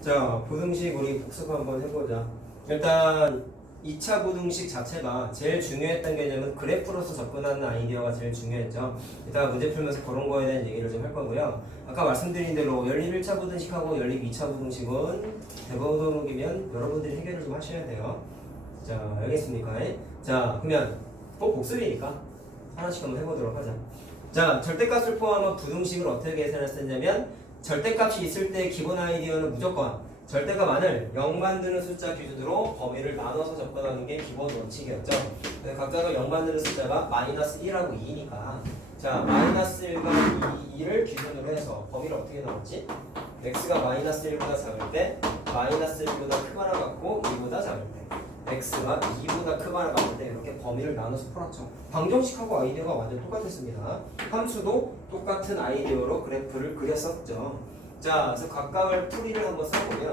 자, 부등식 우리 복습 한번 해보자. 일단 2차 부등식 자체가 제일 중요했던 개념은 그래프로서 접근하는 아이디어가 제일 중요했죠. 이따가 문제 풀면서 그런 거에 대한 얘기를 좀 할 거고요. 아까 말씀드린 대로 연립 1차 부등식하고 연립 2차 부등식은 대번호록이면 여러분들이 해결을 좀 하셔야 돼요. 자, 알겠습니까? 자, 그러면 꼭 복습이니까 하나씩 한번 해보도록 하자. 자, 절대값을 포함한 부등식을 어떻게 계산할 수 있냐면 절대값이 있을 때 기본 아이디어는 무조건 절대값 안을 0 만드는 숫자 기준으로 범위를 나눠서 접근하는 게 기본 원칙이었죠. 각자가 0 만드는 숫자가 마이너스 1하고 2니까 자, 마이너스 1과 2를 기준으로 해서 범위를 어떻게 나눴지? x가 마이너스 1보다 작을 때 마이너스 1보다 크거나 같고 2보다 작을 때 x가 2보다 크거나 같을 때 이렇게 범위를 나눠서 풀었죠. 방정식하고 아이디어가 완전 똑같았습니다. 함수도 똑같은 아이디어로 그래프를 그렸었죠. 자, 그래서 각각을 풀이를 한번 써보면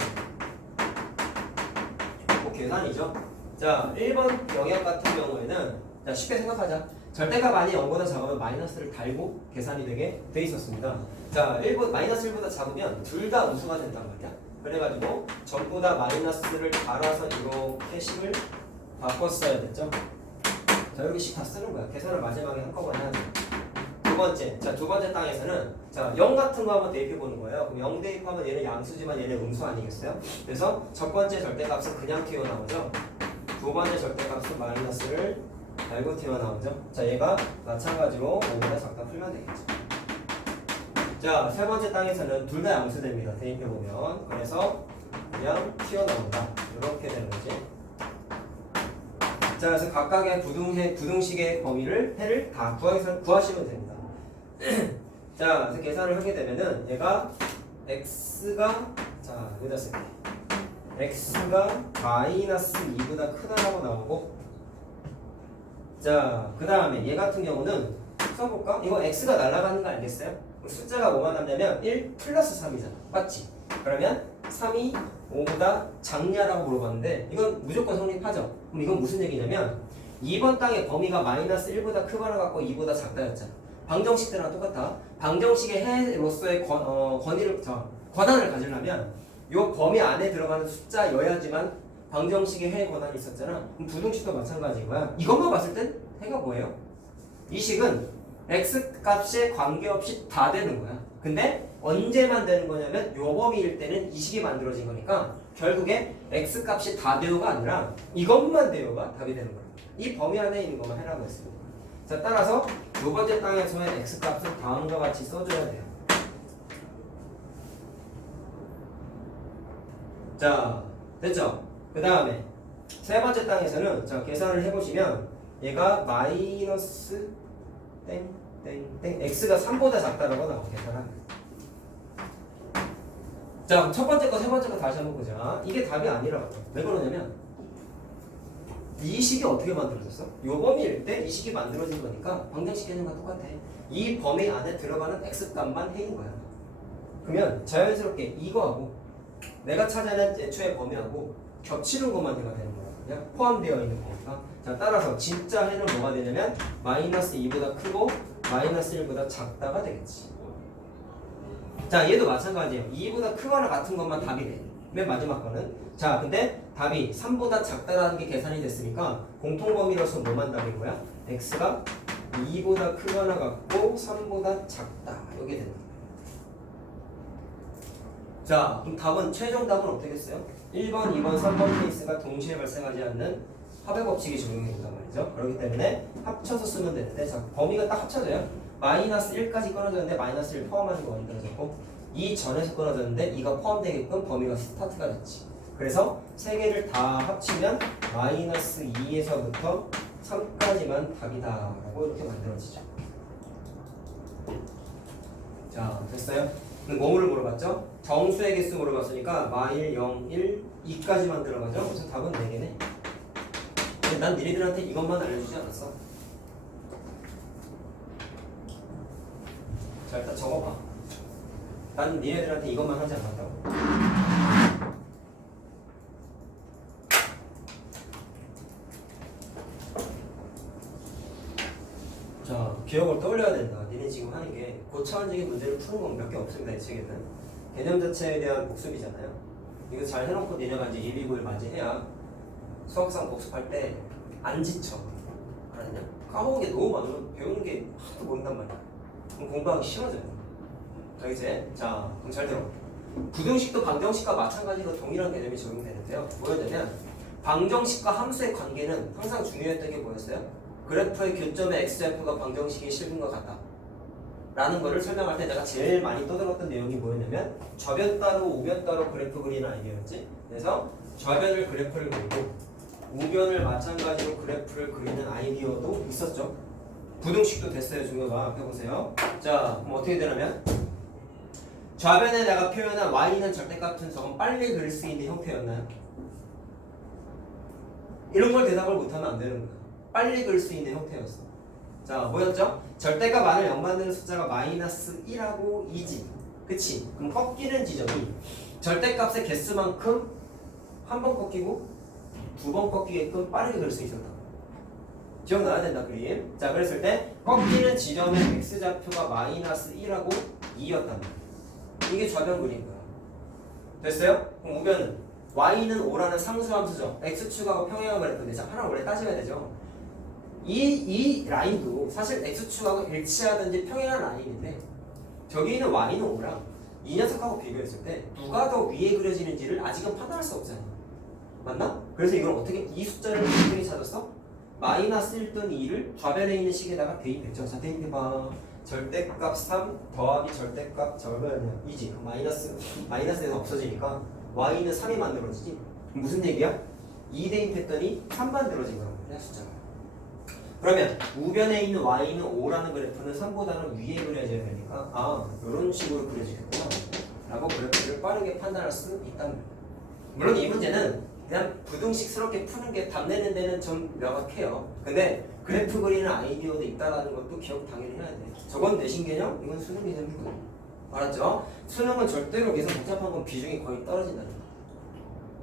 뭐 계산이죠. 자, 1번 영역 같은 경우에는 자, 쉽게 생각하자. 절대값 안이 0보다 작으면 마이너스를 달고 계산이 되게 돼 있었습니다. 자, 마이너스 1보다 작으면 둘 다 우수가 된단 말이야. 그래가지고 전부 다 마이너스를 달아서 이렇게 식을 바꿨어야 됐죠. 자, 이렇게 식 다 쓰는 거야. 계산을 마지막에 한꺼번에 해야 돼. 두 번째, 자, 두 번째 땅에서는 자, 0 같은 거 한번 대입해 보는 거예요. 그럼 0 대입하면 얘는 양수지만 얘는 음수 아니겠어요? 그래서 첫 번째 절대값은 그냥 튀어나오죠. 두 번째 절대값은 마이너스를 달고 튀어나오죠. 자, 얘가 마찬가지로 5보다 작다 풀면 되겠죠. 자, 세 번째 땅에서는 둘 다 양수됩니다. 대입해 보면. 그래서 그냥 튀어나온다. 이렇게 되는 거지. 자, 그래서 각각의 부등식의 범위를 해를 다 구하시면 됩니다. 자, 그래서 계산을 하게 되면은 얘가 x가 자, 여기다 쓸게. x가 마이너스 2보다 크다라고 나오고 자, 그 다음에 얘 같은 경우는 써볼까? 이거 x가 날아가는 거 알겠어요? 숫자가 뭐가 남냐면 1 플러스 3이잖아. 맞지? 그러면 3이 5보다 작냐라고 물어봤는데 이건 무조건 성립하죠. 그럼 이건 무슨 얘기냐면 2번 땅의 범위가 마이너스 1보다 크거나 같고 2보다 작다였잖아. 방정식 때랑 똑같아. 방정식의 해로서의 권한을 가지려면 이 범위 안에 들어가는 숫자여야지만 방정식의 해 권한이 있었잖아. 그럼 부등식도 마찬가지인 거야. 이것만 봤을 땐 해가 뭐예요? 이 식은 x 값에 관계없이 다 되는 거야. 근데 언제만 되는 거냐면 요 범위일 때는 이 식이 만들어진 거니까 결국에 x 값이 다 되어가 아니라 이것만 되어가 답이 되는 거야. 이 범위 안에 있는 것만 해라고 했습니다. 자, 따라서 두 번째 땅에서의 x 값은 다음과 같이 써줘야 돼요. 자, 됐죠? 그 다음에 세 번째 땅에서는 자, 계산을 해보시면 얘가 마이너스 땡땡땡 x가 3보다 작다라고 나오고 계산하면 자, 첫 번째 거, 세 번째 거 다시 한번 보자. 이게 답이 아니라고. 왜 그러냐면 이 식이 어떻게 만들어졌어? 요 범위일 때 이 식이 만들어진 거니까 방정식 개념과 똑같아. 이 범위 안에 들어가는 x값만 해인 거야. 그러면 자연스럽게 이거하고 내가 찾아낸 애초의 범위하고 겹치는 것만 해가 되는 거야. 그냥 포함되어 있는 거니까. 자, 따라서 진짜 해는 뭐가 되냐면 마이너스 2보다 크고 마이너스 1보다 작다가 되겠지. 자, 얘도 마찬가지예요. 2보다 크거나 같은 것만 답이 돼. 맨 마지막 거는 자, 근데 답이 3보다 작다라는 게 계산이 됐으니까 공통범위로서 뭐만 답인 거야? x가 2보다 크거나 같고 3보다 작다. 이게 되는 거야. 자, 그럼 답은 최종 답은 어떻게 했어요? 1번, 2번, 3번 케이스가 동시에 발생하지 않는 합의 법칙이 적용이 된단 말이죠. 그렇기 때문에 합쳐서 쓰면 되는데 자, 범위가 딱 합쳐져요. 마이너스 1까지 끊어졌는데 마이너스 1 포함하는 거 만들어졌고 이 전에서 끊어졌는데 이가 포함되게끔 범위가 스타트가 됐지. 그래서 세 개를 다 합치면 마이너스 2에서부터 3까지만 답이다 라고 이렇게 만들어지죠. 자, 됐어요? 뭐를 물어봤죠? 정수의 개수 물어봤으니까 마일, 0, 1, 2까지만 들어가죠? 그래서 답은 4개네. 근데 난 니네들한테 이것만 알려주지 않았어. 자, 일단 적어봐. 난 니네들한테 이것만 하지 않았다고. 자, 기억을 떠올려야 된다. 니네 지금 하는 게 고차원적인 문제를 푸는 건 몇 개 없습니다. 이 책에는. 개념 자체에 대한 복습이잖아요. 이거 잘 해놓고 내려가 이제 1, 2, 9를 맞이해야 수학상 복습할 때 안 지쳐. 알았냐? 까먹은 게 너무 많으면 배우는 게 하나도 모른단 말이야. 그럼 공부하기 싫어져요. 알겠지? 자, 그럼 잘 들어. 부등식도 방정식과 마찬가지로 동일한 개념이 적용되는데요. 뭐였냐면 방정식과 함수의 관계는 항상 중요했던 게 뭐였어요? 그래프의 교점의 x좌표가 방정식의 실근과 같다 라는 거를 설명할 때 내가 제일 많이 떠들었던 내용이 뭐였냐면 좌변 따로 우변 따로 그래프 그리는 아이디어였지. 그래서 좌변을 그래프를 그리고 우변을 마찬가지로 그래프를 그리는 아이디어도 있었죠. 부등식도 됐어요. 중요가 앞에 보세요. 자, 그럼 어떻게 되냐면 좌변에 내가 표현한 y는 절대값 분석은 빨리 그릴 수 있는 형태였나요? 이런 걸 대답을 못하면 안 되는 거야. 빨리 그릴 수 있는 형태였어. 자, 뭐였죠? 절대값 안을 0 만드는 숫자가 마이너스 1하고 2지. 그치? 그럼 꺾이는 지점이 절대값의 개수만큼 한 번 꺾이고 두 번 꺾이게끔 빠르게 그릴 수 있었다. 기억나야 된다, 그림. 자, 그랬을 때 꺾이는 지점의 x좌표가 마이너스 1하고 2였단 말이야. 이게 좌변 그린 거야. 됐어요? 그럼 우변은 y는 5라는 상수함수죠. x축하고 평행한 그래프인데 자, 하나 원래 따져야 되죠. 이 라인도 사실 x축하고 일치하든지 평행한 라인인데 저기 있는 y는 5랑 이 녀석하고 비교했을 때 누가 더 위에 그려지는지를 아직은 판단할 수 없잖아. 맞나? 그래서 이걸 어떻게 이 숫자를 어떻게 찾았어? 마이너스 1 또는 2를 좌변에 있는 식에다가 대입했죠. 자, 대입해봐. 절대값 3 더하기 절대값 얼마였냐? 2지. 마이너스에서 없어지니까 y는 3이 만들어지지. 무슨 얘기야? 2 대입했더니 3 만들어진 거라고. 그냥 숫자가. 그러면 우변에 있는 y는 5라는 그래프는 3보다는 위에 그려져야 되니까 이런 식으로 그려지겠구나 라고 그래프를 빠르게 판단할 수 있다는 거예요. 물론 이 문제는 그냥 부등식스럽게 푸는 게 답 내는 데는 좀 명확해요. 근데 그래프 그리는 아이디어도 있다라는 것도 기억 당연히 해야 돼. 저건 내신 개념, 이건 수능 개념이거든. 알았죠? 수능은 절대로 여기서 복잡한 건 비중이 거의 떨어진다는 거.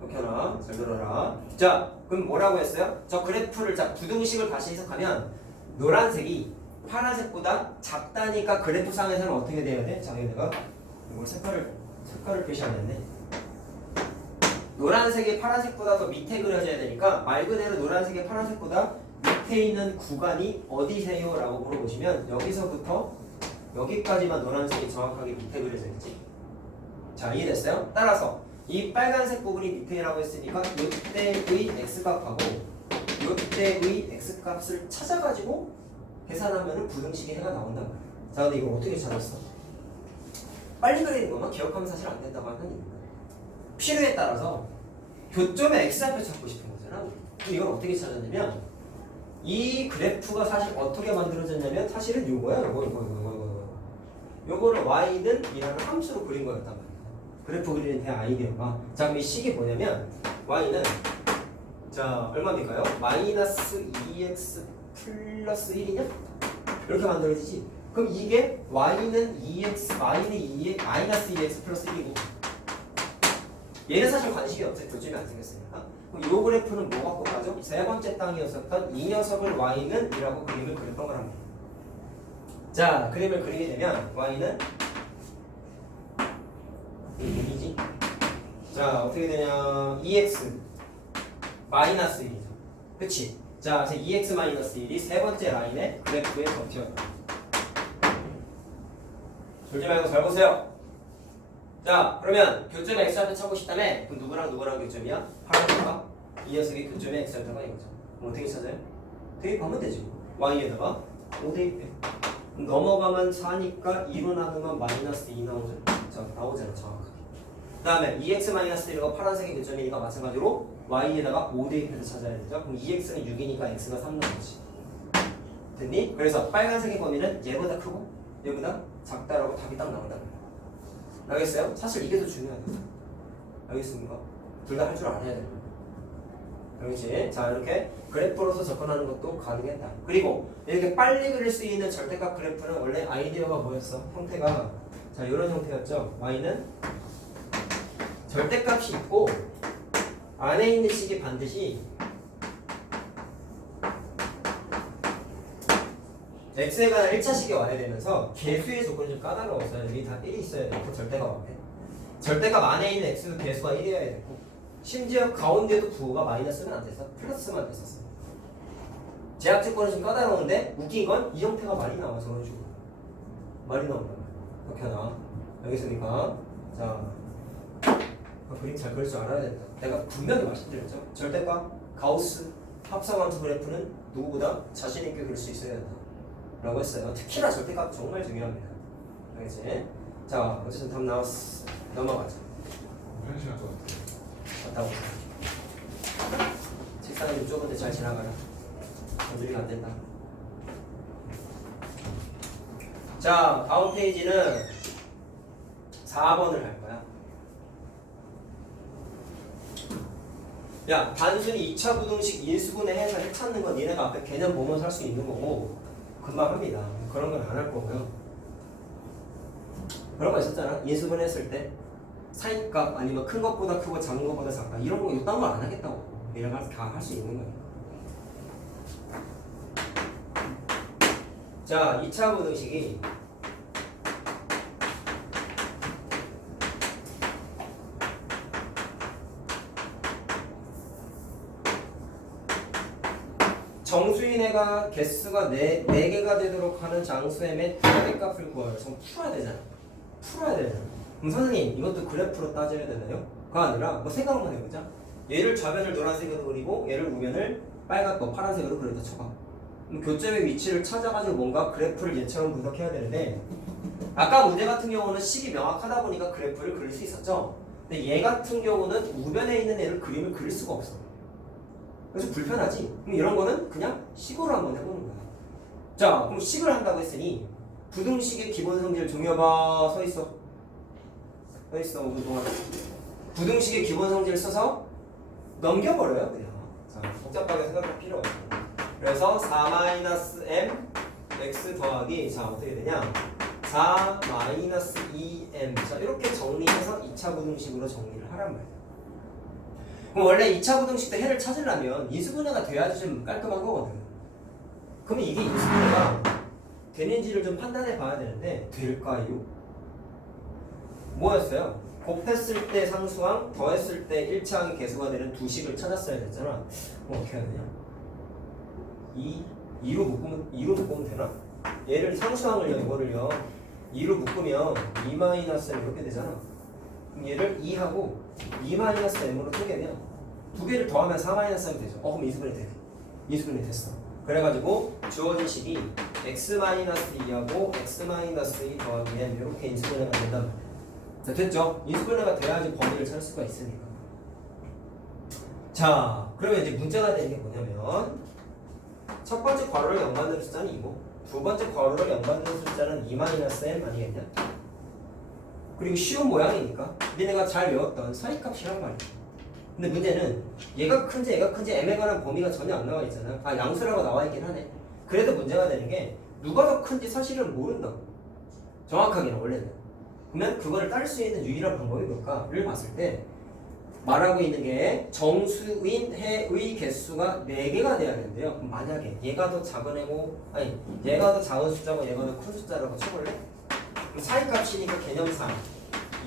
이렇게 하나 잘 들어라. 자, 그럼 뭐라고 했어요? 저 그래프를 자 부등식을 다시 해석하면 노란색이 파란색보다 작다니까 그래프상에서는 어떻게 돼야 돼? 자, 내가 이걸 색깔을 표시 안 했네. 노란색이 파란색보다 더 밑에 그려져야 되니까 말 그대로 노란색이 파란색보다 밑에 있는 구간이 어디세요? 라고 물어보시면 여기서부터 여기까지만 노란색이 정확하게 밑에 그려져 있지. 자, 이해됐어요? 따라서 이 빨간색 부분이 밑에라고 했으니까 이때의 x값하고 이때의 x값을 찾아가지고 계산하면 부등식의 해가 나온단 말이야. 자, 근데 이거 어떻게 찾았어? 빨리 그리는 것만 기억하면 사실 안 된다고 하는 이유가 필요에 따라서 교점의 x좌표 찾고 싶은 거잖아. 그럼 이걸 어떻게 찾았냐면 이 그래프가 사실 어떻게 만들어졌냐면 사실은 요거야. 요거를 y는 이라는 함수로 그린 거였단 말이야. 그래프 그리는 대 아이디어가. 자, 그럼 이 식이 뭐냐면 y는 자 얼마입니까요? 마이너스 2x 플러스 1이냐? 이렇게 만들어지지. 그럼 이게 y는 2x 마이너스 2x 플러스 1이고 얘는 사실 관심이 없어요. 교점이 안 생겼으니까. 그럼 이 그래프는 뭐 갖고 가죠? 세 번째 땅이었었던 이 녀석을 y는 이라고 그림을 그렸던 거랍니다. 자, 그림을 그리게 되면 y는 이지. 자, 어떻게 되냐? 2x 마이너스 1이죠. 그치? 자, 그래서 2x 마이너스 1이 세 번째 라인의 그래프의 겉이었다. 졸지 말고 잘 보세요. 자, 그러면 교점의 x좌표 찾고 싶다며? 그럼 누구랑 교점이야? 파란색과 이 녀석의 교점의 x좌표가 이거죠. 그럼 어떻게 찾아요? 대입하면 되지. y에다가 5 대입해. 넘어가면 4니까 2로 나누면 마이너스 2 나오죠. 자, 나오잖아 정확하게. 그 다음에 2x-1과 파란색의 교점이니까 마찬가지로 y에다가 5 대입해서 찾아야 되죠. 그럼 2x는 6이니까 x가 3 나오지. 됐니? 그래서 빨간색의 범위는 얘보다 크고 얘보다 작다라고 답이 딱 나온다는 거야. 알겠어요? 사실 이게 더 중요하다. 알겠습니까? 둘 다 할 줄 알아야 돼요. 알겠지? 자, 이렇게 그래프로서 접근하는 것도 가능했다. 그리고 이렇게 빨리 그릴 수 있는 절대값 그래프는 원래 아이디어가 뭐였어? 형태가 자, 이런 형태였죠. y는 절대값이 있고 안에 있는 식이 반드시 x에 관한 1차식이 와야 되면서 개수의 조건이 좀 까다로웠어요. 여기 다 1이 있어야 되고 절대값 앞에 절대값 안에 있는 x도 개수가 1이어야 되고 심지어 가운데도 부호가 마이너스는 안 돼서 플러스만 됐었어. 제약조건은 좀 까다로운데 웃긴 건 이 형태가 많이 나와. 저런 식으로 많이 나온단 말이야. 이렇게 하나 알겠습니까? 자, 그림 잘 그릴 줄 알아야 된다. 내가 분명히 말씀드렸죠. 절대값 가우스 합성함수 그래프는 누구보다 자신 있게 그릴 수 있어야 된다 라고 했어요. 특히나 절대값 정말 중요합니다. 알겠지? 자, 어쨌든 답 나왔어. 넘어가자. 한 시간 더 갔다 오자. 책상이 좀 좁은데 잘 지나가라. 건드리면 안 된다. 자, 다음 페이지는 4번을 할 거야. 야, 단순히 2차 부등식 인수분해 해서 해 찾는 건 니네가 앞에 개념 보면서 할 수 있는 거고 금방 합니다. 그런 건 안 할 거고요. 그런 거 있었잖아. 인수분해 했을 때 사이값 아니면 큰 것보다 크고 작은 것보다 작다 이런 거 이딴 거 안 하겠다고. 니네가 다 할 수 있는 거니까. 자, 2차 부등식이 정수인애가 개수가 4개가 되도록 하는 장수의 최대값을 구하여 전 풀어야 되잖아. 풀어야 되잖아. 그럼 선생님 이것도 그래프로 따져야 되나요? 그거 아니라 뭐 생각만 해보자. 얘를 좌변을 노란색으로 그리고 얘를 우변을 빨갛고 파란색으로 그려다 쳐봐. 그럼 교점의 위치를 찾아가지고 뭔가 그래프를 얘처럼 분석해야 되는데 아까 문제 같은 경우는 식이 명확하다 보니까 그래프를 그릴 수 있었죠. 근데 얘 같은 경우는 우변에 있는 애를 그림을 그릴 수가 없어. 그래서 불편하지? 그럼 이런 거는 그냥 식으로 한번 해보는 거야. 자, 그럼 식을 한다고 했으니 부등식의 기본 성질 종여봐 서있어. 서있어. 그동안 부등식의 기본 성질을 써서 넘겨버려요 그냥. 자, 복잡하게 생각할 필요 없어. 그래서 4-m x 더하기 자 어떻게 되냐 4-2m 자 이렇게 정리해서 2차 부등식으로 정리를 하란 말이야. 그럼 원래 2차 부등식 때 해를 찾으려면 인수분해가 돼야지 좀 깔끔한 거거든. 그러면 이게 인수분해가 되는지를 좀 판단해 봐야 되는데 될까요? 뭐였어요? 곱했을 때 상수항, 더했을 때 1차항이 개수가 되는 두 식을 찾았어야 됐잖아. 그럼 어떻게 해야 되냐? 2로 묶으면 되나? 얘를 상수항을요, 이거를요 2로 묶으면 2-m 이렇게 되잖아. 그럼 얘를 2하고 2-m으로 쪼개면 두 개를 더하면 4-m이 되죠. 그럼 인수분해 돼. 인수분해 됐어. 그래가지고 주어진 식이 x-2하고 x-2 더하기 m 이렇게 인수분해가 된단 말이야. 자, 됐죠? 인수분해가 돼야지 범위를 찾을 수가 있으니까. 자, 그러면 이제 문제가 되는 게 뭐냐면 첫 번째 괄호를 연관되는 숫자는 2고 두 번째 괄호를 연관되는 숫자는 2-m 아니겠냐? 그리고 쉬운 모양이니까 니네가 잘 외웠던 사이값이란 말이야. 근데 문제는 얘가 큰지 m에 관한 범위가 전혀 안 나와 있잖아. 아, 양수라고 나와 있긴 하네. 그래도 문제가 되는 게 누가 더 큰지 사실은 모른다고. 정확하게는 원래는. 그러면 그거를 딸 수 있는 유일한 방법이 뭘까를 봤을 때 말하고 있는 게 정수인 해의 개수가 4개가 돼야 되는데요. 그럼 만약에 얘가 더 작은 애고 아니 얘가 더 작은 숫자고 얘가 더 큰 숫자라고 쳐볼래? 그럼 사이값이니까 개념상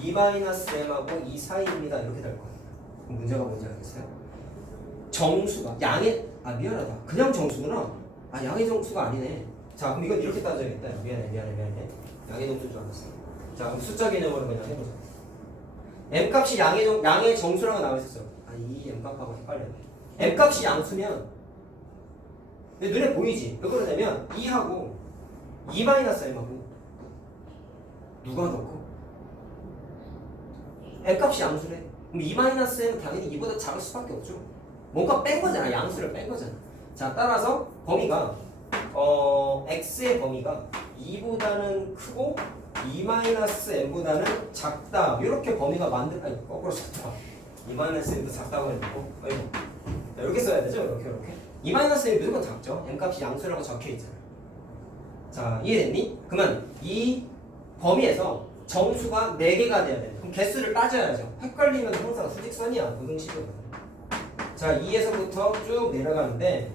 2-m하고 2 사이입니다 이렇게 될 거예요. 그럼 문제가 뭔지 알겠어요? 정수가 양의 미안하다 그냥 정수구나. 양의 정수가 아니네. 자, 그럼 이건 이렇게 따져야겠다. 미안해 양의 정수인 줄 알았어. 자, 그럼 숫자 개념으로 그냥 해보자. m값이 양의 정수라고 나와 있었어. 이 m값하고 헷갈려. m값이 양수면 눈에 보이지? 왜 그러냐면 2하고 2-m하고 누가 더 커? m값이 양수래. 그럼 2-m은 당연히 2보다 작을 수밖에 없죠. 뭔가 뺀 거잖아. 양수를 뺀 거잖아. 자, 따라서 범위가 x의 범위가 2보다는 크고 2-m보다는 작다. 이렇게 범위가 거꾸로 작다. 2-m보다 작다고 해놓고 아이고 이렇게 써야 되죠. 이렇게 2-m이 무조건 작죠. m값이 양수라고 적혀있잖아. 자, 이해됐니? 그러면 이 범위에서 정수가 4개가 돼야 돼. 그럼 개수를 따져야죠. 헷갈리면 항상 수직선이야. 부등식은. 자, 2에서부터 쭉 내려가는데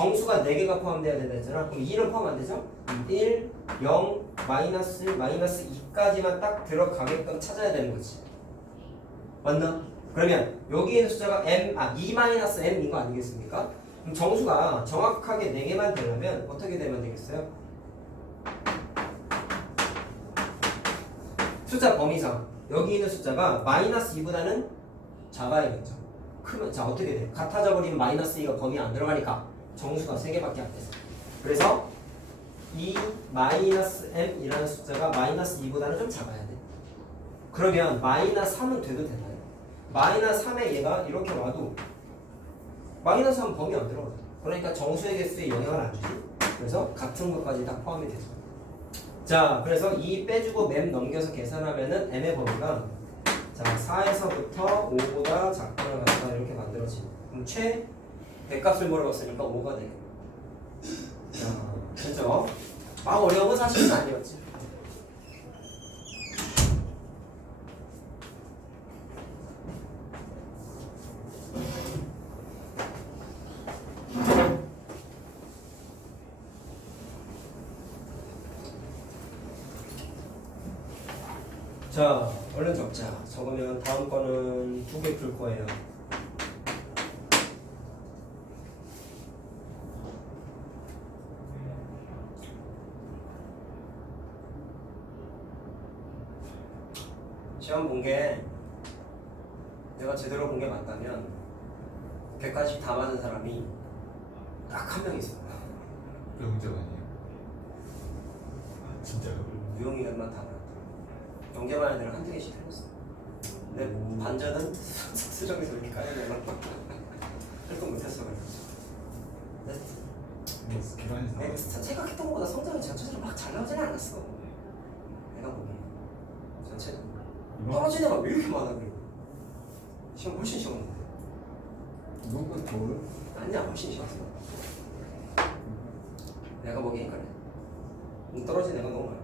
정수가 4개가 포함돼야 된다 했잖아. 그럼 2는 포함 안 되죠? 1, 0, 마이너스 1, 마이너스 2까지만 딱 들어가게끔 찾아야 되는 거지. 맞나? 그러면 여기 있는 숫자가 E-M인 거 아니겠습니까? 그럼 정수가 정확하게 4개만 되려면 어떻게 되면 되겠어요? 숫자 범위상 여기 있는 숫자가 마이너스 2보다는 작아야겠죠. 크면 자 어떻게 돼? 같아져 버리면 마이너스 2가 범위 안 들어가니까 정수가 3개밖에 안 돼서 그래서 이 마이너스 m이라는 숫자가 마이너스 2보다는 좀 작아야 돼. 그러면 마이너스 3은 돼도 되나요? 마이너스 3에 얘가 이렇게 와도 마이너스 3 범위 안 들어가죠. 그러니까 정수의 개수에 영향을 안 주지. 그래서 같은 것까지 다 포함이 되죠. 자, 그래서 2 빼주고 맴 넘겨서 계산하면은 m의 범위가 자 4에서부터 5보다 작거나 같다 이렇게 만들어지고 그럼 최 대값을 물어봤으니까 5가 되겠네. 자, 됐죠? 막 어려운 건 사실은 아니었지. 자, 얼른 적자. 적으면 다음 거는 2개 풀 거예요. 시험 본 게 내가 제대로 본 게 맞다면 100가지 다 맞은 사람이 딱 한 명 있어요. 영접 아니에요? 진짜요? 유용이만 다 맞았다. 영재반 애들은 한두 개씩 틀렸어. 근데 반전은 수정이 돌리 까여내가 활동 못했어. 내가 생각했던 것보다 성적이 전체적으로 막 잘 나오진 않았어. 내가 보기엔 전체 떨어진 애가 왜 이렇게 많아 그리고 시험 훨씬 쉬웠는데. 누가 저를? 아니야 훨씬 쉬웠어. 내가 보기엔 그래. 떨어진 애가 너무 많아.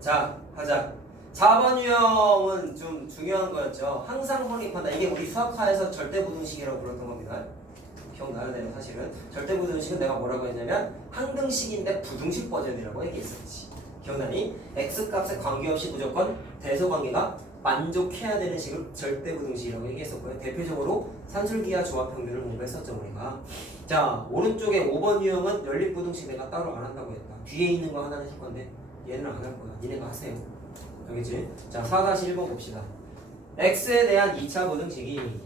자, 하자. 4번 유형은 좀 중요한 거였죠. 항상 확립한다. 이게 우리 수학화에서 절대부등식이라고 불렀던 겁니다. 기억나야 돼요, 사실은. 절대부등식은 내가 뭐라고 했냐면 항등식인데 부등식 버전이라고 얘기했었지. 기억나니? x값에 관계없이 무조건 대소관계가 만족해야 되는 식을 절대부등식이라고 얘기했었고요. 대표적으로 산술기하 조합평균을 공부했었죠, 우리가. 자, 오른쪽에 5번 유형은 연립부등식 내가 따로 안 한다고 했다. 뒤에 있는 거 하나는 할 건데 얘는 안 할 거야. 니네가 하세요. 알겠지? 자, 4-1번 봅시다. x에 대한 2차 부등식이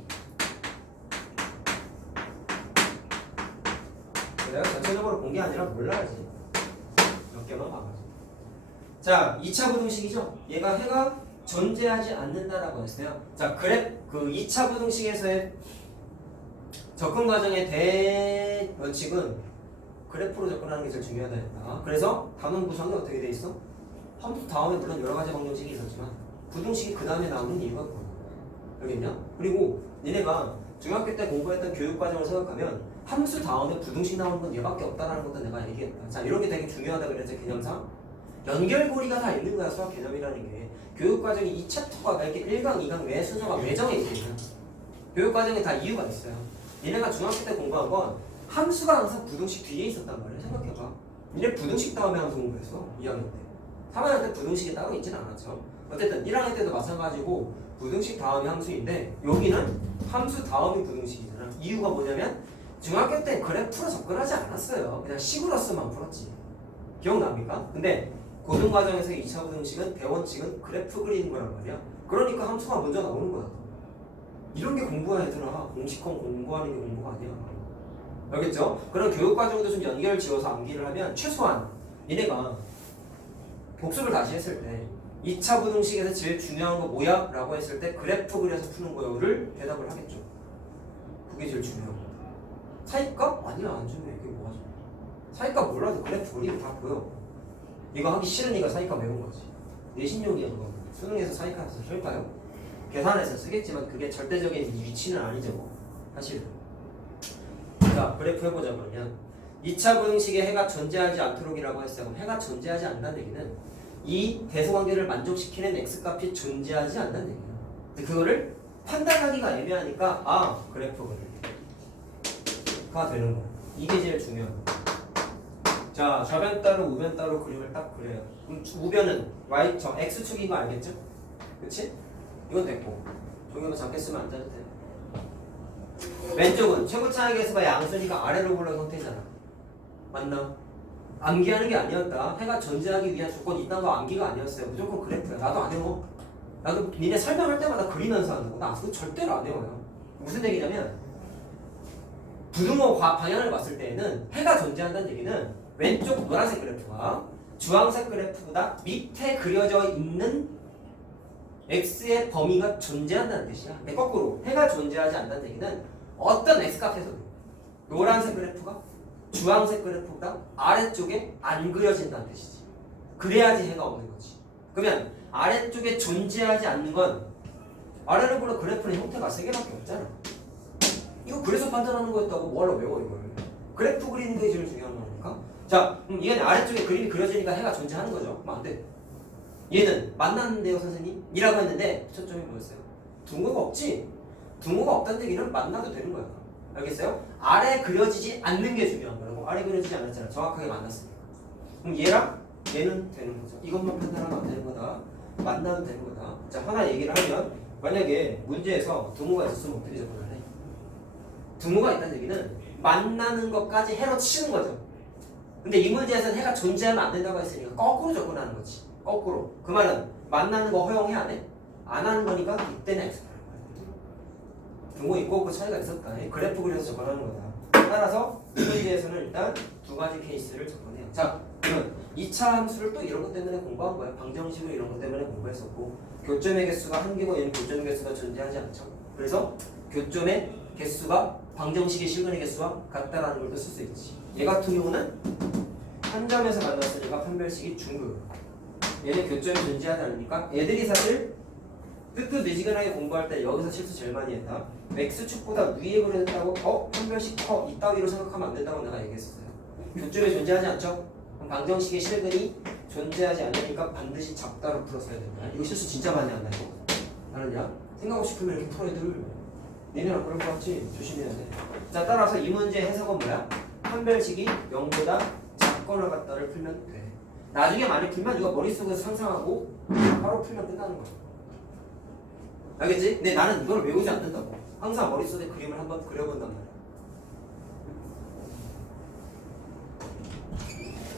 내가 전체적으로 본 게 아니라 몰라야지. 몇 개만 봐가지고. 자, 2차 부등식이죠? 얘가 해가 존재하지 않는다라고 했어요. 자, 그 2차 부등식에서의 접근 과정의 대원칙은 그래프로 접근하는 게 제일 중요하다 했다. 그래서 단원 구성이 어떻게 돼 있어? 함수 다음에 물론 여러 가지 방정식이 있었지만 부등식이 그 다음에 나오는 이유가 뭐야? 알겠냐? 그리고 니네가 중학교 때 공부했던 교육 과정을 생각하면 함수 다음에 부등식 나오는 건 얘밖에 없다라는 것도 내가 얘기했다. 자, 이런 게 되게 중요하다 그랬지, 개념상. 연결고리가 다 있는 거야, 수학 개념이라는 게. 교육 과정이 이 챕터가 이렇게 1강, 2강 왜 순서가 왜 정해 있거든. 교육 과정에 다 이유가 있어요. 니네가 중학교 때 공부한 건 함수가 항상 부등식 뒤에 있었단 말이야. 생각해봐. 니네 부등식 다음에 함수 공부했어, 2학년 때. 3학년 때 부등식이 따로 있진 않았죠. 어쨌든 1학년 때도 마찬가지고 부등식 다음이 함수인데 여기는 함수 다음이 부등식이잖아. 이유가 뭐냐면 중학교 때 그래프로 접근하지 않았어요. 그냥 식으로서만 풀었지. 기억납니까? 근데 고등과정에서 2차 부등식은 대원칙은 그래프 그리는 거란 말이야. 그러니까 함수가 먼저 나오는 거야. 이런 게 공부야 얘들아. 공식형 공부하는 게 공부가 아니야. 알겠죠? 그런 교육과정도 좀 연결 지어서 암기를 하면 최소한 니네가 복습을 다시 했을 때 2차 부등식에서 제일 중요한 거 뭐야? 라고 했을 때 그래프 그려서 푸는 거요를 대답을 하겠죠. 그게 제일 중요한 거. 사이값? 아니야, 안 중요해. 그게 뭐하죠? 사이값 몰라도 그래프 그리면 다 보여. 이거 하기 싫으니까 사이값 외운 거지. 내신용이야 그거. 수능에서 사이값에서 쓸까요? 계산해서 쓰겠지만 그게 절대적인 위치는 아니죠 뭐. 사실. 자, 그래프 해보자 그러면 2차 부등식에 해가 존재하지 않도록이라고 했어요. 그럼 해가 존재하지 않는다는 얘기는 이 대소관계를 만족시키는 x값이 존재하지 않는다는 얘기예요. 근데 그거를 판단하기가 애매하니까 그래프 그래. 되는 거. 이게 제일 중요한 거. 자, 좌변 따로 우변 따로 그림을 딱 그려요. 그럼 우변은 y 저 x축인 거 알겠죠? 그치? 이건 됐고 저기만 작게 쓰면 안 돼도 돼. 왼쪽은 최고 차이 계수가 양수니까 아래로 굴러간 형태잖아. 맞나? 암기하는 게 아니었다. 해가 존재하기 위한 조건 이딴 거 암기가 아니었어요. 무조건 그래프야. 나도 안 외워. 나도 니네 설명할 때마다 그리면서 하는 거. 나 그거 절대로 안 외워요. 무슨 얘기냐면 부등호 방향을 봤을 때에는 해가 존재한다는 얘기는 왼쪽 노란색 그래프가 주황색 그래프보다 밑에 그려져 있는 x의 범위가 존재한다는 뜻이야. 근데 거꾸로 해가 존재하지 않는다는 얘기는 어떤 x값에서도 노란색 그래프가 주황색 그래프보다 아래쪽에 안 그려진다는 뜻이지. 그래야지 해가 없는 거지. 그러면 아래쪽에 존재하지 않는 건 아래로 보는 그래프는 형태가 3개밖에 없잖아. 이거 그래서 판단하는 거였다고 뭐하러 외워 이걸. 그래프 그리는 게 제일 중요한 거니까. 자, 그럼 얘는 아래쪽에 그림이 그려지니까 해가 존재하는 거죠. 그럼 안 돼. 얘는 만났는데요 선생님? 이라고 했는데 초점이 뭐였어요? 둥어가 없지? 둥어가 없다는 얘기는 만나도 되는 거야. 알겠어요? 아래 그려지지 않는 게 중요한 거라고. 아래 그려지지 않았잖아. 정확하게 만났으니까. 그럼 얘랑 얘는 되는 거죠. 이것만 판단하면 안 되는 거다. 만나도 되는 거다. 자, 하나 얘기를 하면 만약에 문제에서 둥어가 있었으면 어떻게 접근을 해? 둥어가 있다는 얘기는 만나는 것까지 해로 치는 거죠. 근데 이 문제에서는 해가 존재하면 안 된다고 했으니까 거꾸로 접근하는 거지. 거꾸로. 그 말은 만나는 거 허용해 안 해? 안 하는 거니까 이때는 X. 둥어 있고 없고 차이가 있었다. 그래프 그려서 접근하는 거다. 따라서 이 문제에서는 일단 두 가지 케이스를 접근해요. 자, 그러면 2차 함수를 또 이런 것 때문에 공부한 거야. 방정식으로 이런 것 때문에 공부했었고 교점의 개수가 한 개고 얘는 교점의 개수가 존재하지 않죠. 그래서 교점의 개수가 방정식의 실근의 개수와 같다라는 걸 또 쓸 수 있지. 얘 같은 경우는 한 점에서 만났으니까 판별식이 중급. 얘는 교점이 존재하지 않으니까 애들이 사실 뜨뜻미지근하게 공부할 때 여기서 실수 제일 많이 했다. x축보다 위에 그려졌다고 판별식 커 이따위로 생각하면 안 된다고 내가 얘기했었어요. 교점이 존재하지 않죠? 그럼 방정식의 실근이 존재하지 않으니까 반드시 작다로 풀었어야 된다. 이거 실수 진짜 많이 한다 이거. 알았냐? 생각 없이 풀면 이렇게 풀어 애들. 니네는 안 그럴 것 같지? 조심해야 돼. 자, 따라서 이 문제의 해석은 뭐야? 판별식이 0보다 작거나 같다를 풀면 돼. 나중에 많이 풀면 이거 머릿속에서 상상하고 바로 풀면 끝나는 거야. 알겠지? 근데 나는 이걸 외우지 않는다고. 항상 머릿속에 그림을 한번 그려본단 말이야.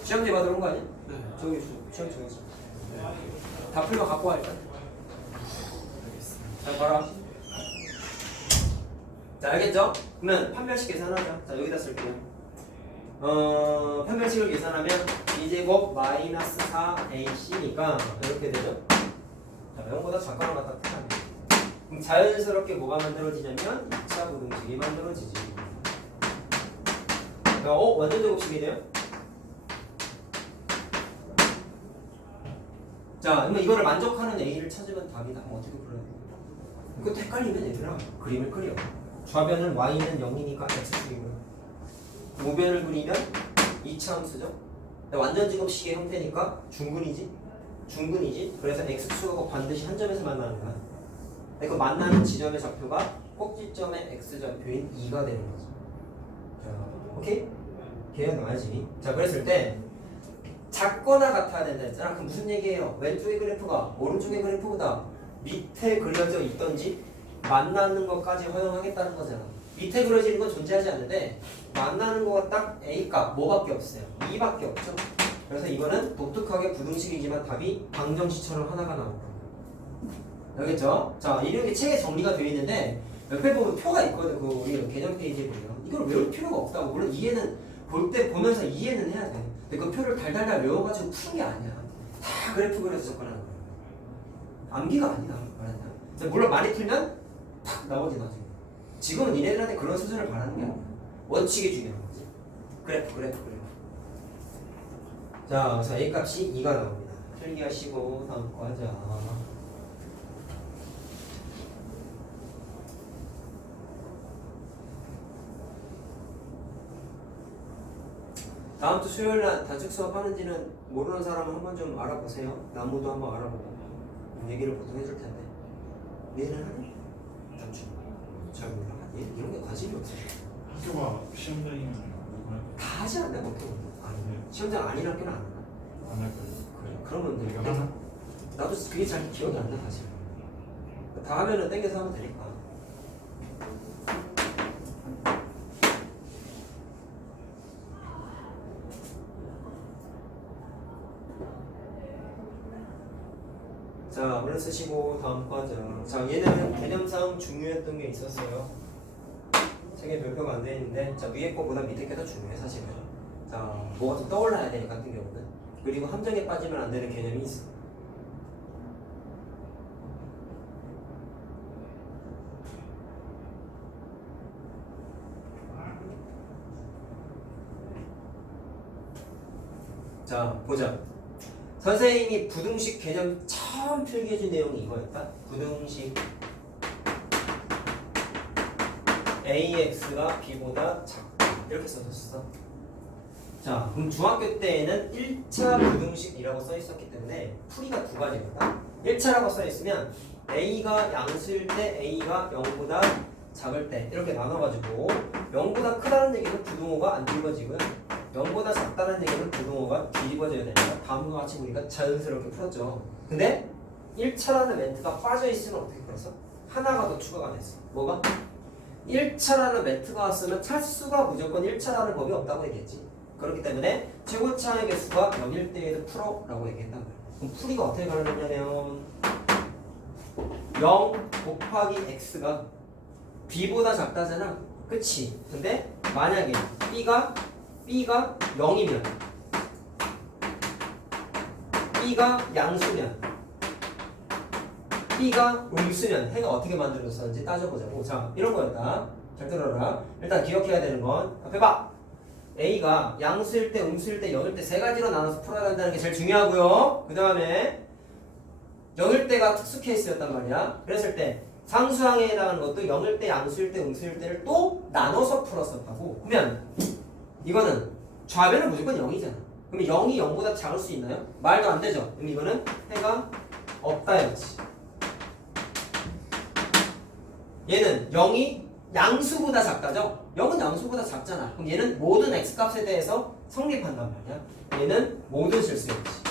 시험지 받으러 온 거 아니야? 네. 저기 시험 정했어. 다 풀면 갖고 와 일단. 자, 봐라. 자, 알겠죠? 그러면 판별식 계산하자. 자, 여기다 쓸게요. 판별식을 계산하면 2제곱 마이너스 4ac니까 이렇게 되죠? 자, 0보다 작거나 같다 풀하면 그럼 자연스럽게 뭐가 만들어지냐면 2차 부등식이 만들어지지. 자, 완전 제곱식이네요? 자, 그러면 이거를 만족하는 A를 찾으면 답이다. 그럼 어떻게 불러야 돼? 그것도 헷갈리면 얘들아 그림을 그려. 좌변은 y는 0이니까 x축이고요. 우변을 그리면 2차 함수죠. 완전 제곱식의 형태니까 중근이지. 그래서 x축하고 반드시 한 점에서 만나는 거야. 그 만나는 지점의 좌표가 꼭지점의 x좌표인 2가 되는 거죠. 자, 오케이? 계획 나와야지. 자, 그랬을 때 작거나 같아야 된다 했잖아. 그럼 무슨 얘기예요? 왼쪽의 그래프가 오른쪽의 그래프보다 밑에 그려져 있던지 만나는 것까지 허용하겠다는 거잖아. 밑에 그려지는 건 존재하지 않는데 만나는 거가 딱 A값 뭐밖에 없어요? 2밖에 없죠. 그래서 이거는 독특하게 부등식이지만 답이 방정식처럼 하나가 나올 겁니다. 알겠죠? 자, 이런 게 책에 정리가 되어 있는데 옆에 보면 표가 있거든. 그 우리 개념 페이지에 보면 이걸 외울 필요가 없다고. 물론 이해는 볼 때 보면서 이해는 해야 돼. 근데 그 표를 달달달 외워가지고 푸는 게 아니야. 다 그래프 그려서 접근하는 거야. 암기가 아니야. 알았냐? 물론 많이 풀면 탁 나오지 나중에. 지금은 니네들한테 그런 수준을 바라는 게 아니야. 원칙이 중요한 거지. 그래프. 자, A 값이 2가 나옵니다. 필기하시고 다음 거 하자. 다음 주 수요일 날 단축 수업 하는지는 모르는 사람은 한번 좀 알아보세요. 나무도 한번 알아보고 얘기를 보통 해줄 텐데 얘는 하네? 단축 잘 몰라. 얘 이런 게 관심이 없어. 학교가 시험장이면 누구나 다 하지 않나 보통. 아니면 시험장 아닌 학교는 안 하나? 안할 거예요. 그래. 그러면 이거 돼. 하나? 나도 그게 잘 기억이 안 나 사실. 다 하면은 땡겨서 하면 되니까. 자, 오늘 쓰시고 다음 과정. 자, 얘는 개념상 중요했던 게 있었어요. 책에 별표가 안 돼 있는데, 자, 위에 거보다 밑에 게 더 중요해 사실은. 자, 뭐가 좀 떠올라야 돼 같은 경우는. 그리고 함정에 빠지면 안 되는 개념이 있어. 자, 보자. 선생님이 부등식 개념 처음 필기해준 내용이 이거였다. 부등식 AX가 B보다 작다. 이렇게 써줬어. 자, 그럼 중학교 때에는 1차 부등식이라고 써 있었기 때문에 풀이가 두 가지거든. 1차라고 써 있으면 A가 양수일 때 A가 0보다 작을 때 이렇게 나눠가지고 0보다 크다는 얘기는 부등호가 안 뒤집어지고요. 0보다 작다는 얘기는 부등호가 뒤집어져야 되니까 다음과 같이 우리가 자연스럽게 풀었죠. 근데 1차라는 멘트가 빠져있으면 어떻게 풀었어? 하나가 더 추가가 됐어. 뭐가? 1차라는 멘트가 왔으면 차수가 무조건 1차라는 법이 없다고 얘기했지. 그렇기 때문에 최고차의 개수가 0일 때에도 풀어 라고 얘기했단 말이야. 그럼 풀이가 어떻게 가능하냐면 0 곱하기 x가 b보다 작다잖아. 그치? 근데 만약에 b가 0이면 b가 양수면 b가 음수면 해가 어떻게 만들어졌는지 따져보자고. 자, 이런 거였다. 잘 들어라. 일단 기억해야 되는 건 앞에 봐. A가 양수일 때, 음수일 때, 0일 때 세 가지로 나눠서 풀어야 한다는 게 제일 중요하고요. 그 다음에 0일 때가 특수 케이스였단 말이야. 그랬을 때 상수항에 해당하는 것도 0일 때, 양수일 때, 음수일 때를 또 나눠서 풀었었다고. 그러면 이거는 좌변은 무조건 0이잖아. 그럼 0이 0보다 작을 수 있나요? 말도 안 되죠. 그럼 이거는 해가 없다였지. 얘는 0이 양수보다 작다죠? 0은 양수보다 작잖아. 그럼 얘는 모든 x값에 대해서 성립한단 말이야. 얘는 모든 실수였지.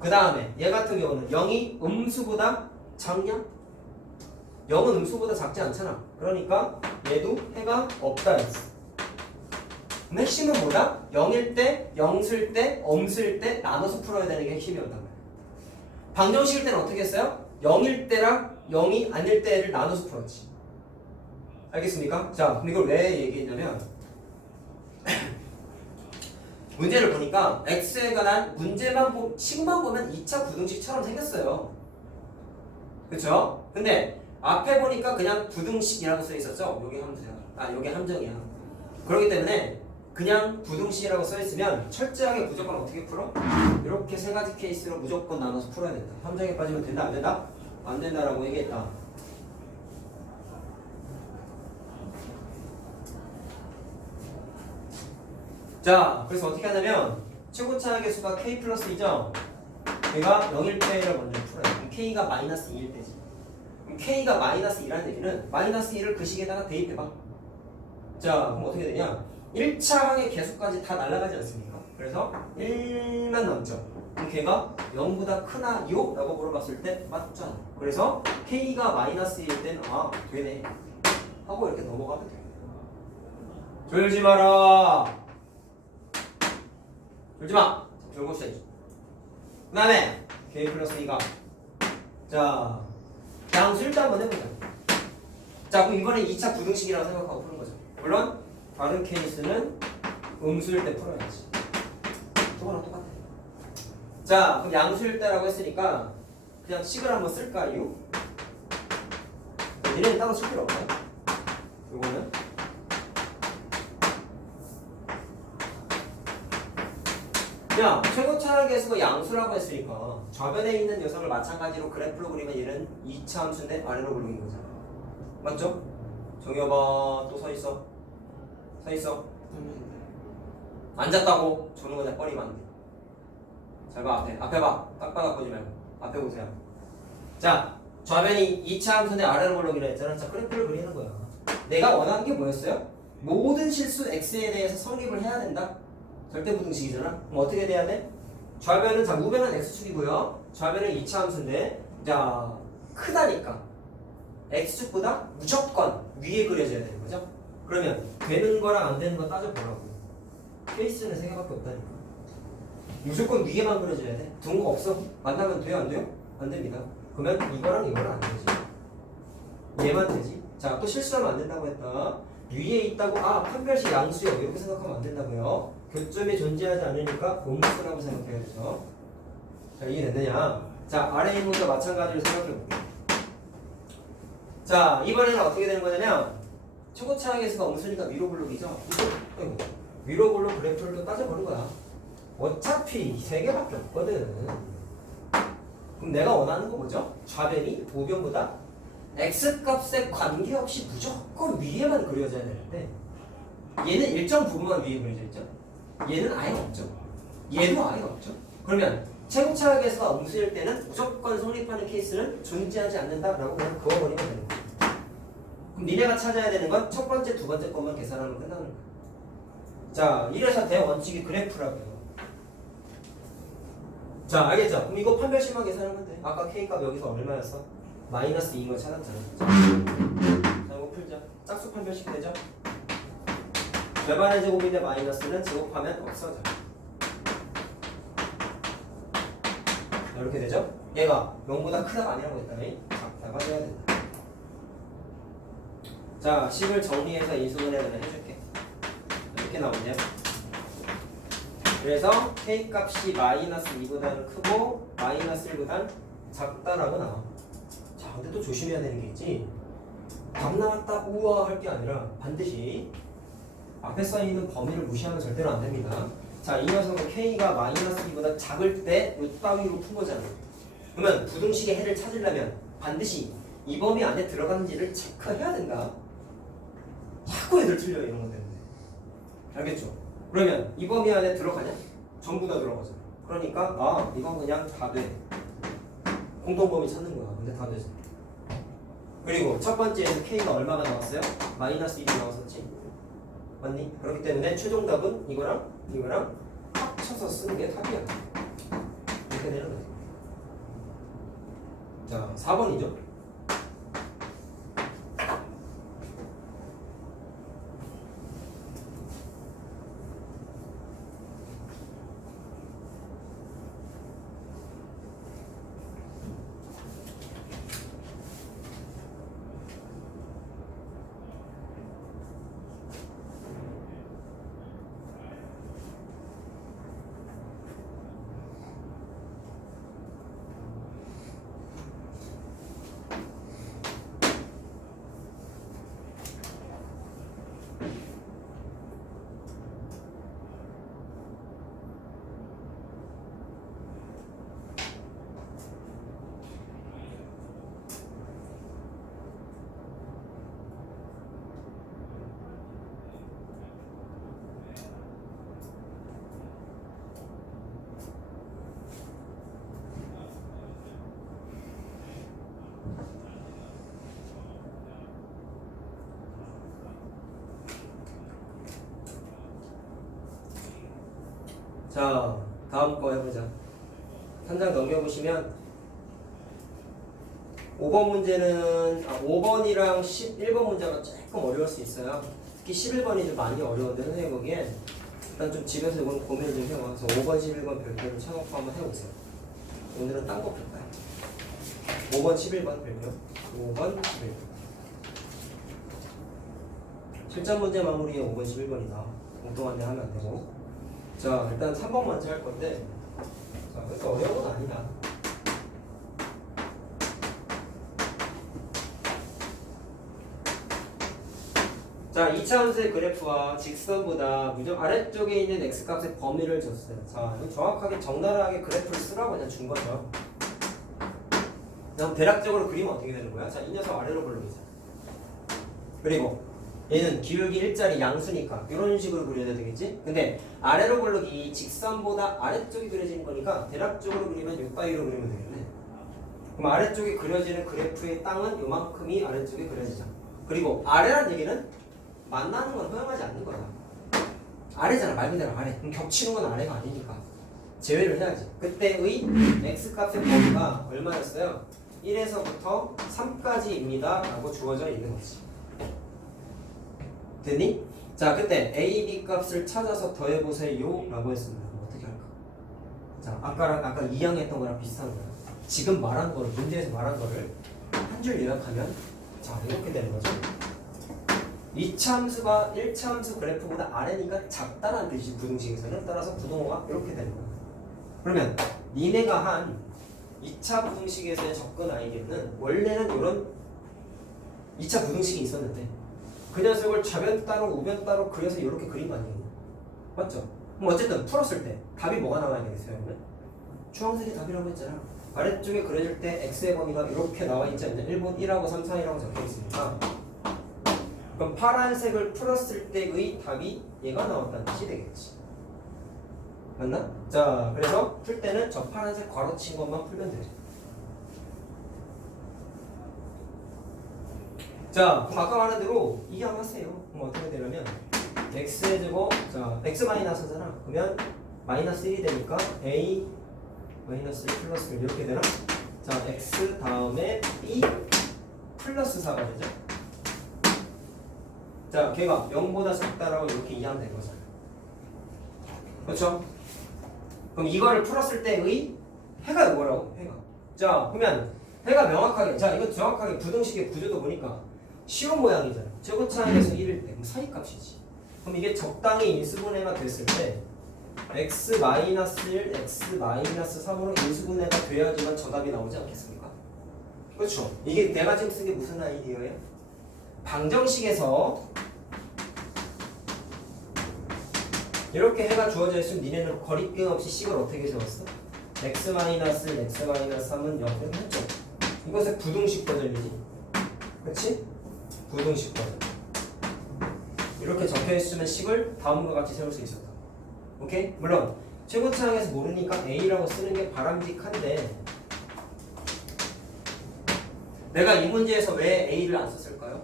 그 다음에 얘 같은 경우는 0이 음수보다 작냐? 0은 음수보다 작지 않잖아. 그러니까 얘도 해가 없다였어. 핵심은 뭐다? 0일 때, 0수일 때, 음수일 때 나눠서 풀어야 되는 게 핵심이었단 말이야. 방정식일 때는 어떻게 했어요? 0일 때랑 0이 아닐 때를 나눠서 풀었지. 알겠습니까? 자, 그럼 이걸 왜 얘기했냐면 문제를 보니까 x에 관한 문제만 식만 보면 2차 부등식처럼 생겼어요. 그쵸? 근데 앞에 보니까 그냥 부등식이라고 써 있었죠? 요게 함수야. 요게 함정이야. 그렇기 때문에 그냥 부등식이라고 써 있으면 철저하게 무조건 어떻게 풀어? 이렇게 세 가지 케이스로 무조건 나눠서 풀어야 된다. 함정에 빠지면 된다, 안 된다? 안 된다라고 얘기했다. 자, 그래서 어떻게 하냐면 최고차의 개수가 k 플러스 2죠? 얘가 0일 때를 먼저 풀어요. 그럼 k가 마이너스 2일 때지. 그럼 k가 마이너스 2라는 얘기는 마이너스 2를 그 식에다가 대입해봐. 자, 그럼 어떻게 되냐? 1차 항의 개수까지 다 날아가지 않습니까? 그래서 1만 남죠. 그럼 걔가 0보다 크나요? 라고 물어봤을 때 맞잖아. 그래서 k가 마이너스 2일 때는 되네 하고 이렇게 넘어가면 돼. 졸지 마라. 졸지마. 졸고 있어야지. 그 다음에 k 플러스 2가 자 양수 일단 한번 해보자. 자, 그럼 이번에 2차 부등식이라고 생각하고 푸는 거죠. 물론 다른 케이스는 음수일 때 풀어야지. 저거랑 똑같아. 자, 그럼 양수일 때라고 했으니까 그냥 식을 한번 쓸까요? 얘는 따로 쓸 필요 없어요. 요거는 야, 최고차의 개수가 양수라고 했으니까 좌변에 있는 녀석을 마찬가지로 그래프로 그리면 얘는 2차 함수인데 아래로 그리는 거잖아. 맞죠? 정여봐. 또 서있어. 서있어. 앉았다고 조는 거냐 꺼리면 안 돼. 잘 봐. 앞에 봐. 딱 보지 말고 앞에 보세요. 자, 좌변이 2차 함수인데 아래로 그리기로 했잖아. 자, 그래프를 그리는 거야. 내가 원하는 게 뭐였어요? 모든 실수 x에 대해서 성립을 해야 된다. 절대부등식이잖아. 그럼 어떻게 돼야 돼? 좌변은 자 우변은 x축이고요. 좌변은 2차 함수인데 자 크다니까 x축보다 무조건 위에 그려져야 되는 거죠. 그러면 되는 거랑 안 되는 거 따져보라고. 케이스는 3개밖에 없다니까. 무조건 위에만 그려져야 돼. 둔 거 없어. 만나면 돼요? 안 돼요? 안 됩니다. 그러면 이거랑 이거랑 안 되지. 얘만 되지. 자, 또 실수하면 안 된다고 했다. 위에 있다고 판별식 양수요 이렇게 생각하면 안 된다고요. 교점이 존재하지 않으니까 음수라고 생각해야 돼서. 자, 이해됐느냐? 자, 아래에 있는 것도 마찬가지로 생각해볼게요. 자, 이번에는 어떻게 되는 거냐면 최고차항에서가 음수니까 위로 블록이죠. 위로 블록 그래프를 또 따져보는 거야. 어차피 3개밖에 없거든. 그럼 내가 원하는 거 뭐죠? 좌변이 우변보다 x값에 관계없이 무조건 위에만 그려져야 되는데 얘는 일정 부분만 위에 그려져 있죠. 얘는 아예 없죠. 얘도 아예 없죠. 그러면 최고차항에서가 음수일 때는 무조건 성립하는 케이스는 존재하지 않는다라고 그냥 그어버리면 되는 거야. 그럼 니네가 찾아야 되는 건 첫 번째, 두 번째 것만 계산하면 끝나는 거야. 자, 이래서 대원칙이 그래프라고요. 자, 알겠죠? 그럼 이거 판별식만 계산하면 돼. 아까 K값 여기서 얼마였어? 마이너스 2인 걸 찾았잖아. 자, 이거 풀자. 짝수 판별식 되죠? 절반의 제곱인데 마이너스는 제곱하면 없어져. 이렇게 되죠? 얘가 0보다 크다가 아니라고 했다니 작다가 돼야 된다. 자, 10을 정리해서 인수분해 해줄게. 이렇게 나오네요. 그래서 K값이 마이너스 2보다는 크고 마이너스 1보다는 작다라고 나와. 자, 근데 또 조심해야 되는 게 있지. 답 나왔다 우와 할 게 아니라 반드시 앞에 써있는 범위를 무시하면 절대로 안 됩니다. 자, 이 녀석은 K가 마이너스 2보다 작을 때 요 따위로 푼 거잖아. 그러면 부등식의 해를 찾으려면 반드시 이 범위 안에 들어가는지를 체크해야 된다. 자꾸 애들 틀려 이런 것 때문에. 알겠죠? 그러면 이 범위 안에 들어가냐? 전부 다 들어가죠. 그러니까 이건 그냥 다 돼. 공통범위 찾는 거야. 근데 다 되지. 그리고 첫 번째에서 K가 얼마가 나왔어요? 마이너스 1이 나왔었지. 맞니? 그렇기 때문에 최종 답은 이거랑 이거랑 합쳐서 쓰는 게 답이야. 이렇게 되는 거지. 자, 4번이죠. 자, 다음 거 해보자. 한 장 넘겨보시면 5번 문제는 5번이랑 11번 문제가 조금 어려울 수 있어요. 특히 11번이 좀 많이 어려운데 선생님 보기엔 일단 좀 집에서 이건 고민을 좀 해와서 5번, 11번 별표를 쳐놓고 한번 해보세요. 오늘은 딴 거 볼까요? 5번, 11번 별표 5번, 11번 실전 문제 마무리에 5번, 11번이다. 엉뚱한 데 하면 안 되고. 자, 일단 3번 먼저 할 건데, 자, 그렇게 어려운 건 아니다. 자, 2차 함수의 그래프와 직선보다 무조건 아래쪽에 있는 x값의 범위를 줬어요. 자, 이거 정확하게 적나라하게 그래프를 쓰라고 그냥 준 거죠. 그럼 대략적으로 그리면 어떻게 되는 거야? 자, 이 녀석 아래로 불러보자. 그리고 얘는 기울기 일자리 양수니까 이런 식으로 그려야 되겠지? 근데 아래로 블록이 직선보다 아래쪽이 그려지는 거니까 대략적으로 그리면 6바위로 그리면 되겠네. 그럼 아래쪽에 그려지는 그래프의 땅은 요만큼이 아래쪽에 그려지죠. 그리고 아래란 얘기는 만나는 건 허용하지 않는 거야. 아래잖아, 말 그대로 아래. 그럼 겹치는 건 아래가 아니니까 제외를 해야지. 그때의 x값의 범위가 얼마였어요? 1에서부터 3까지입니다 라고 주어져 있는 거지. 됐니? 자, 그때 a, b 값을 찾아서 더해보세요 라고 했습니다. 그럼 어떻게 할까? 자, 아까 이양했던 거랑 비슷한 거야. 지금 말한 거를, 문제에서 말한 거를 한 줄 요약하면 자, 이렇게 되는 거죠. 2차 함수가 1차 함수 그래프보다 아래니까 작다는 뜻이 부등식에서는. 따라서 부등호가 이렇게 되는 거야. 그러면 니네가 한 2차 부등식에서의 접근 아이디어는 원래는 이런 2차 부등식이 있었는데 그 녀석을 좌변 따로 우변 따로 그려서 이렇게 그린 거 아니겠냐? 맞죠? 그럼 어쨌든 풀었을 때 답이 뭐가 나와야 되겠어요? 그러면 주황색이 답이라고 했잖아. 아래쪽에 그려질 때 x의 범위가 이렇게 나와 있지 않냐? 1번 1하고 3, 4이라고 적혀 있으니까 그럼 파란색을 풀었을 때의 답이 얘가 나왔다는 뜻이 되겠지. 맞나? 자, 그래서 풀 때는 저 파란색 괄호친 것만 풀면 되죠. 자, 그럼 아까 말한 대로 이항하세요. 그럼 어떻게 되냐면 x의 제곱, 자, x 마이너스잖아. 그러면 마이너스 1이 되니까 a 마이너스 1 플러스 1 이렇게 되나? 자, x 다음에 b 플러스 4가 되죠. 자, 걔가 0보다 작다라고 이렇게 이해하면 된 거잖아. 그렇죠? 그럼 이거를 풀었을 때의 해가 이거라고? 해가. 자, 그러면 해가 명확하게, 자, 이거 정확하게 부등식의 구조도 보니까 시로 모양이잖아. 제곱차항에서 1일 때, 그럼 사이값이지. 그럼 이게 적당히 인수분해가 됐을 때 x-1, x-3으로 인수분해가 돼야지만 정답이 나오지 않겠습니까? 그렇죠? 이게 내가 지금 쓴 게 무슨 아이디어예요? 방정식에서 이렇게 해가 주어져 있으면 니네는 거리낌 없이 식을 어떻게 세웠어? x-1, x-3은 0 했죠? 이것의 부등식 버전이지. 그렇지? 부등식 버전. 이렇게 적혀 있으면 식을 다음과 같이 세울 수 있었다. 오케이? 물론 최고차항에서 모르니까 A라고 쓰는 게 바람직한데 내가 이 문제에서 왜 A를 안 썼을까요?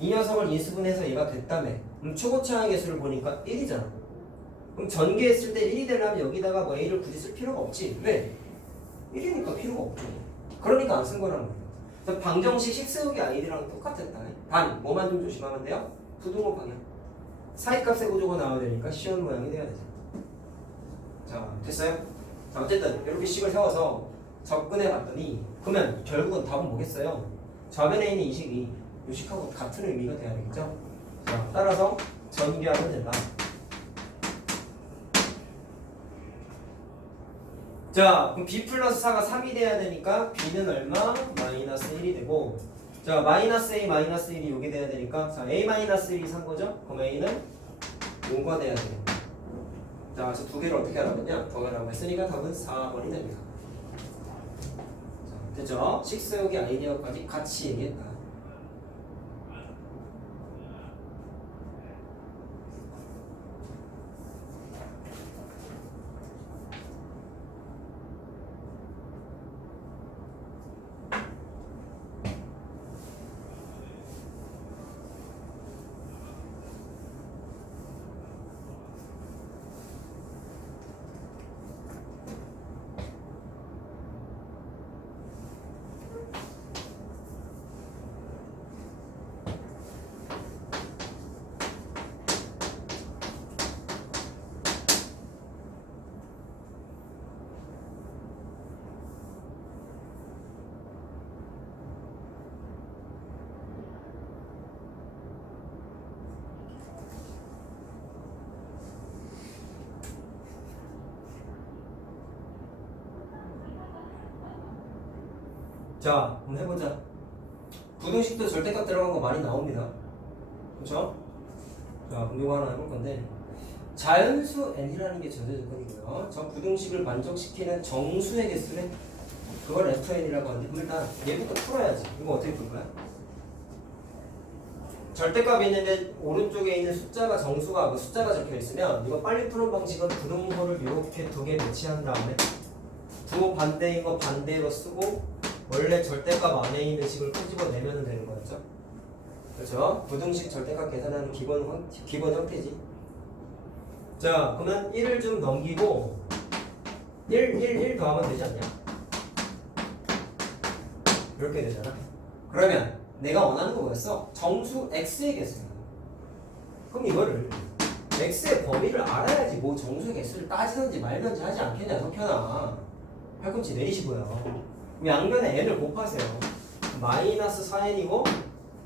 이 녀석을 인수분해서 얘가 됐다며. 그럼 최고차항의 수를 보니까 1이잖아. 그럼 전개했을 때 1이 되려면 여기다가 뭐 A를 굳이 쓸 필요가 없지. 왜? 1이니까 필요가 없죠. 그러니까 안 쓴 거라는 거예요. 그래서 방정식 식세우기 아이디랑 똑같았다. 단 뭐만 좀 조심하면 돼요? 부등호 방향. 사이값의 구조가 나와야 되니까 시원 모양이 돼야 되죠. 자, 됐어요? 자, 어쨌든 이렇게 식을 세워서 접근해 봤더니 그러면 결국은 답은 뭐겠어요? 좌변에 있는 이 식이 이 식하고 같은 의미가 돼야 되겠죠? 자, 따라서 전개하면 된다. 자, 그럼 b 플러스 4가 3이 돼야 되니까 b는 얼마? 마이너스 1이 되고, 자, 마이너스 a 마이너스 1이 여기 돼야 되니까, 자, a 마이너스 1이 산 거죠? 그럼 a는 5가 돼야 돼요. 자, 저 두 개를 어떻게 하라고냐? 더하라고 했으니까 답은 4번이 됩니다. 자, 됐죠? 식 세우기 아이디어까지 같이 얘기했다. 자, 한번 해보자. 부등식도 절대값 들어간 거 많이 나옵니다. 그렇죠? 자, 그럼 이거 하나 해볼 건데, 자연수 n이라는 게 전제 조건이고요. 저 부등식을 만족시키는 정수의 개수는 그걸 fn이라고 하는데, 그럼 일단 얘부터 풀어야지. 이거 어떻게 풀 거야? 절대값이 있는데 오른쪽에 있는 숫자가 정수가 숫자가 적혀 있으면 이거 빨리 푸는 방식은 부등호를 이렇게 두 개 배치한 다음에 두 반대인 거 반대로 쓰고 원래 절대값 안에 있는 식을 끄집어내면 되는 거였죠. 그렇죠? 부등식 절대값 계산하는 기본 형태지. 자, 그러면 1을 좀 넘기고 1 더하면 되지 않냐? 이렇게 되잖아. 그러면 내가 원하는 거 뭐였어? 정수 x의 개수. 그럼 이거를 x의 범위를 알아야지 뭐 정수의 개수를 따지든지 말든지 하지 않겠냐, 석현아. 팔꿈치 내리시고요. 그럼 양면에 n을 곱하세요. 마이너스 4n이고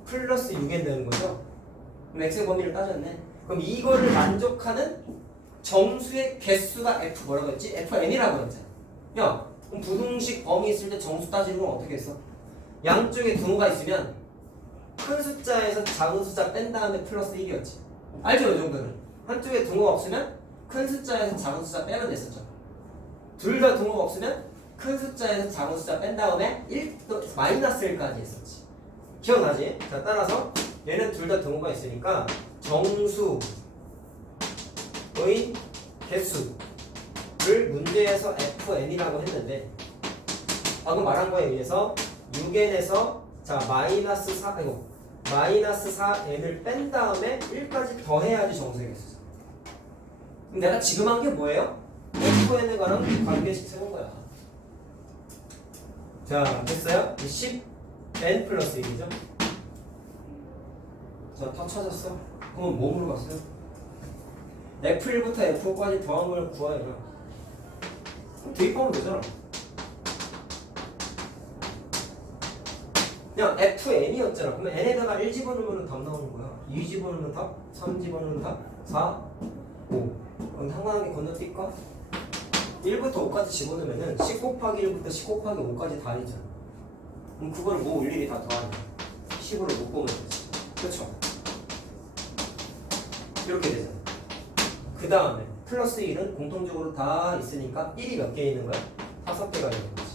플러스 6n 되는 거죠? 그럼 x의 범위를 따졌네. 그럼 이거를 만족하는 정수의 개수가 f 뭐라고 했지? fn이라고 했잖아. 야, 그럼 부등식 범위 있을 때 정수 따지는 건 어떻게 했어? 양쪽에 등호가 있으면 큰 숫자에서 작은 숫자 뺀 다음에 플러스 1이었지. 알죠? 이 정도는. 한쪽에 등호가 없으면 큰 숫자에서 작은 숫자 빼면 됐었죠. 둘 다 등호가 없으면 큰 숫자에서 작은 숫자 뺀 다음에 마이너스 1까지 했었지. 기억나지? 자, 따라서 얘는 둘 다 등호가 있으니까 정수의 개수를 문제에서 fn이라고 했는데 방금 말한 거에 의해서 6n에서 자 마이너스 4n을 뺀 다음에 1까지 더해야지 정수의 개수죠. 그럼 내가 지금 한 게 뭐예요? fn에 관한 관계식 세운 거야. 자, 됐어요? 10n 플러스 1이죠? 자, 다 찾았어. 그럼 뭐 물어봤어요? F1부터 F5까지 더한 걸 구하여라. 대입하면 되잖아. 그냥 FN이었잖아. 그러면 N에다가 1 집어넣으면 답 나오는 거야. 2 집어넣으면 답, 3 집어넣으면 답, 4, 5. 그럼 한가하게 건너뛸까? 1부터 5까지 집어넣으면 10 곱하기 1부터 10 곱하기 5까지 다 있잖아. 그럼 그걸 뭐 일일이 다 더하냐? 10으로 묶으면 되지. 그렇죠? 이렇게 되잖아. 그 다음에 플러스 1은 공통적으로 다 있으니까 1이 몇 개 있는 거야? 5개가 있는 거지.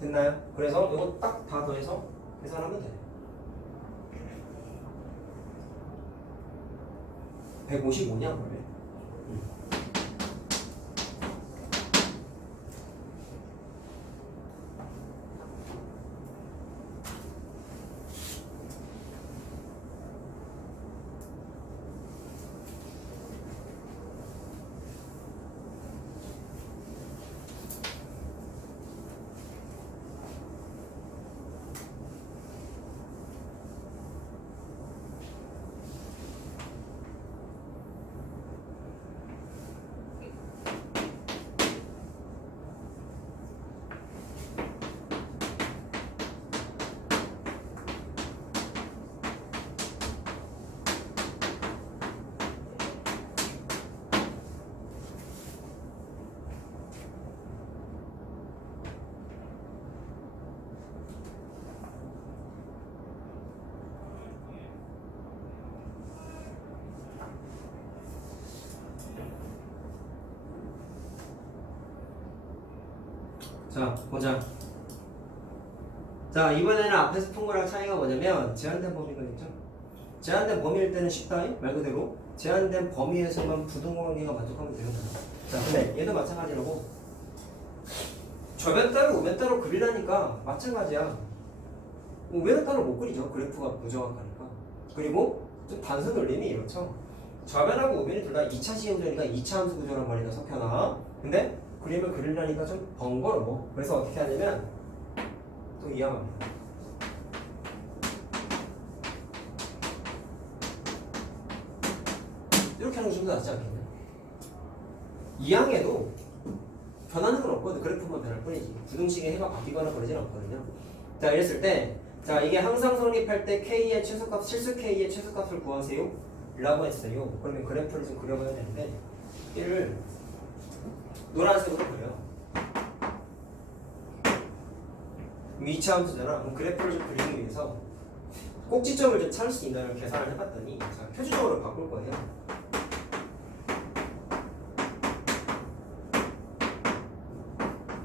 됐나요? 그래서 이거 딱 다 더해서 계산하면 돼. 155냐 그러면? 자, 보자. 자, 이번에는 앞에서 푼 거랑 차이가 뭐냐면 제한된 범위가 있죠. 제한된 범위일 때는 쉽다. 말 그대로 제한된 범위에서만 부등호 관계가 만족하면 되는 거야. 자, 근데 얘도 마찬가지라고. 좌변 따로 우변 따로 그리라니까 마찬가지야. 우변은 따로 못 그리죠. 그래프가 부정확하니까. 그리고 좀 단순 논리는 이렇죠. 좌변하고 우변이 둘 다 2차 시행 구조니까 2차 함수 구조란 말이다, 석현아. 근데 그림을 그리려니까 좀 번거로워. 그래서 어떻게 하냐면 또 이항합니다. 이렇게 하는 게 좀 더 낫지 않겠냐? 이항에도 변하는 건 없거든. 그래프만 변할 뿐이지. 부등식의 해가 바뀌거나 그러진 않거든요. 자, 이랬을 때 자, 이게 항상 성립할 때 K의 최소값, 실수 K의 최소값을 구하세요 라고 했어요. 그러면 그래프를 좀 그려봐야 되는데 얘를 노란색으로 그려요. 2차 함수잖아. 그럼 그래프를 좀 그리기 위해서 꼭지점을 좀 찾을 수 있나를 계산을 해봤더니 자, 표준적으로 바꿀 거예요.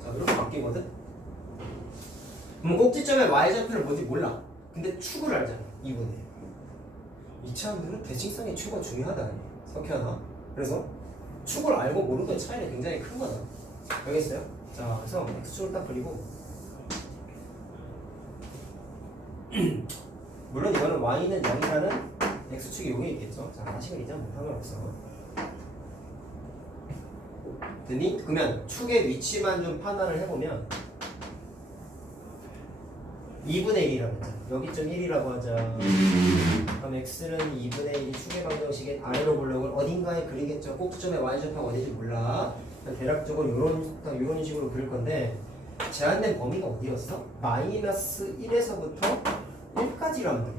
자, 이렇게 바뀌거든? 그럼 꼭지점의 y좌표를 뭔지 몰라. 근데 축을 알잖아. 2분의 2차 함수는 대칭성의 축가 중요하다. 석현아. 그래서 축을 알고 모르는 차이는 굉장히 큰 거다. 알겠어요? 자, 그래서 x축을 딱 그리고 물론 이거는 y는 0이라는 x축이 여기 있겠죠. 자, 다시금 이제 뭐 상관없어. 됐니? 그러면 축의 위치만 좀 판단을 해보면 2분의 1이라고 하자. 여기쯤 1이라고 하자. 그럼 x는 2분의 1이 축의 방정식의 아래로 블록을 어딘가에 그리겠죠. 꼭지점에 y좌표가 어딘지 몰라. 대략적으로 이런 식으로 그릴 건데 제한된 범위가 어디였어? 마이너스 1에서부터 1까지란 말이야.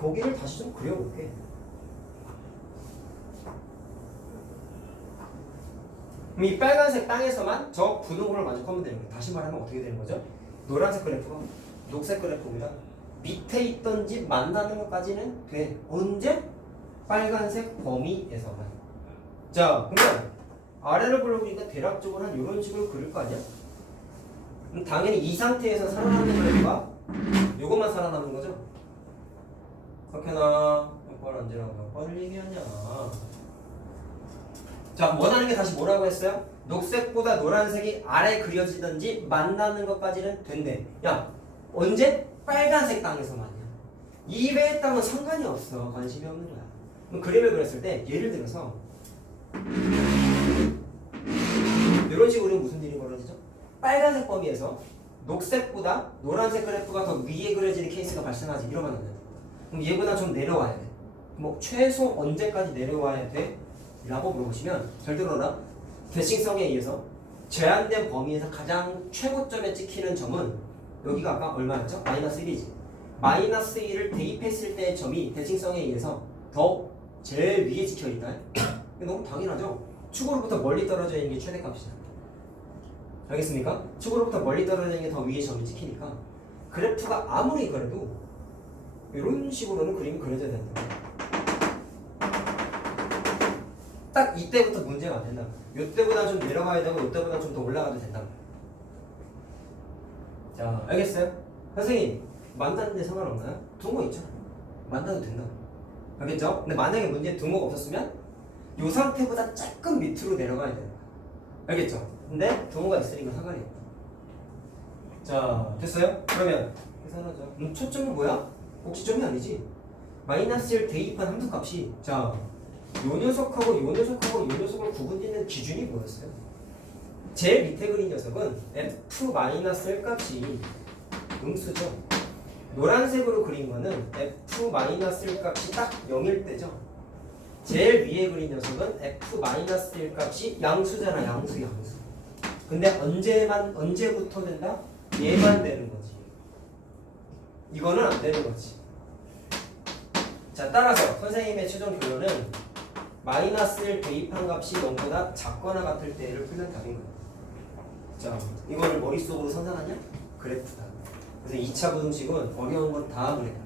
거기를 다시 좀 그려볼게. 그럼 이 빨간색 땅에서만 저 분홍으로 만족하면 되는 거예요. 다시 말하면 어떻게 되는 거죠? 노란색 그래프가 녹색 그래프보다 밑에 있던 집 만나는 것까지는 돼. 언제? 빨간색 범위에서만. 자, 그러면 아래로 불러보니까 대략적으로 한 이런 식으로 그릴 거 아니야? 그럼 당연히 이 상태에서 살아남는 그래프가 요것만 살아남는 거죠? 석현아, 몇 번 언제라고 몇 번을 얘기하냐? 자, 원하는 게 다시 뭐라고 했어요? 녹색보다 노란색이 아래 그려지든지 만나는 것까지는 된대. 야, 언제? 빨간색 땅에서만이야. 이외의 땅은 상관이 없어. 관심이 없는 거야. 그럼 그림을 그렸을 때 예를 들어서 이런 식으로 무슨 일이 벌어지죠? 빨간색 범위에서 녹색보다 노란색 그래프가 더 위에 그려지는 케이스가 발생하지. 이러면 안 돼. 그럼 얘보다 좀 내려와야 돼. 뭐 최소 언제까지 내려와야 돼? 라고 물어보시면 잘 들어라. 대칭성에 의해서 제한된 범위에서 가장 최고점에 찍히는 점은 여기가 아까 얼마였죠? 마이너스 1이지. 마이너스 1을 대입했을 때의 점이 대칭성에 의해서 더 제일 위에 찍혀있다. 너무 당연하죠? 축으로부터 멀리 떨어져 있는 게 최대값이잖아. 알겠습니까? 축으로부터 멀리 떨어져 있는 게 더 위에 점이 찍히니까 그래프가 아무리 그래도 이런 식으로는 그림이 그려져야 된다. 딱 이때부터 문제가 안 된다. 이때보다 좀 내려가야 되고 이때보다 좀 더 올라가도 된다. 자, 알겠어요? 선생님, 만나는데 상관없나요? 둔거 있잖아. 만나도 된다. 알겠죠? 근데 만약에 문제에 둔거가 없었으면 이 상태보다 조금 밑으로 내려가야 돼요. 알겠죠? 근데 둔거가 있으니까 상관이 없다. 자, 됐어요? 그러면 계산하죠. 초점은 뭐야? 꼭지점이 아니지. 마이너스 1 대입한 함수값이 자, 요 녀석하고 요 녀석하고 요 녀석을 구분짓는 기준이 뭐였어요? 제일 밑에 그린 녀석은 f-1 값이 음수죠. 노란색으로 그린 거는 f-1 값이 딱 0일 때죠. 제일 위에 그린 녀석은 f-1 값이 양수잖아. 양수. 근데 언제부터 된다? 얘만 되는 거지. 이거는 안 되는 거지. 자, 따라서 선생님의 최종 결론은 마이너스 1 대입한 값이 0보다 작거나 같을 때를 풀면 답인 거예요. 자, 이거를 머릿속으로 상상하냐? 그래프다. 그래서 2차 부등식은 어려운 건 다 그래프.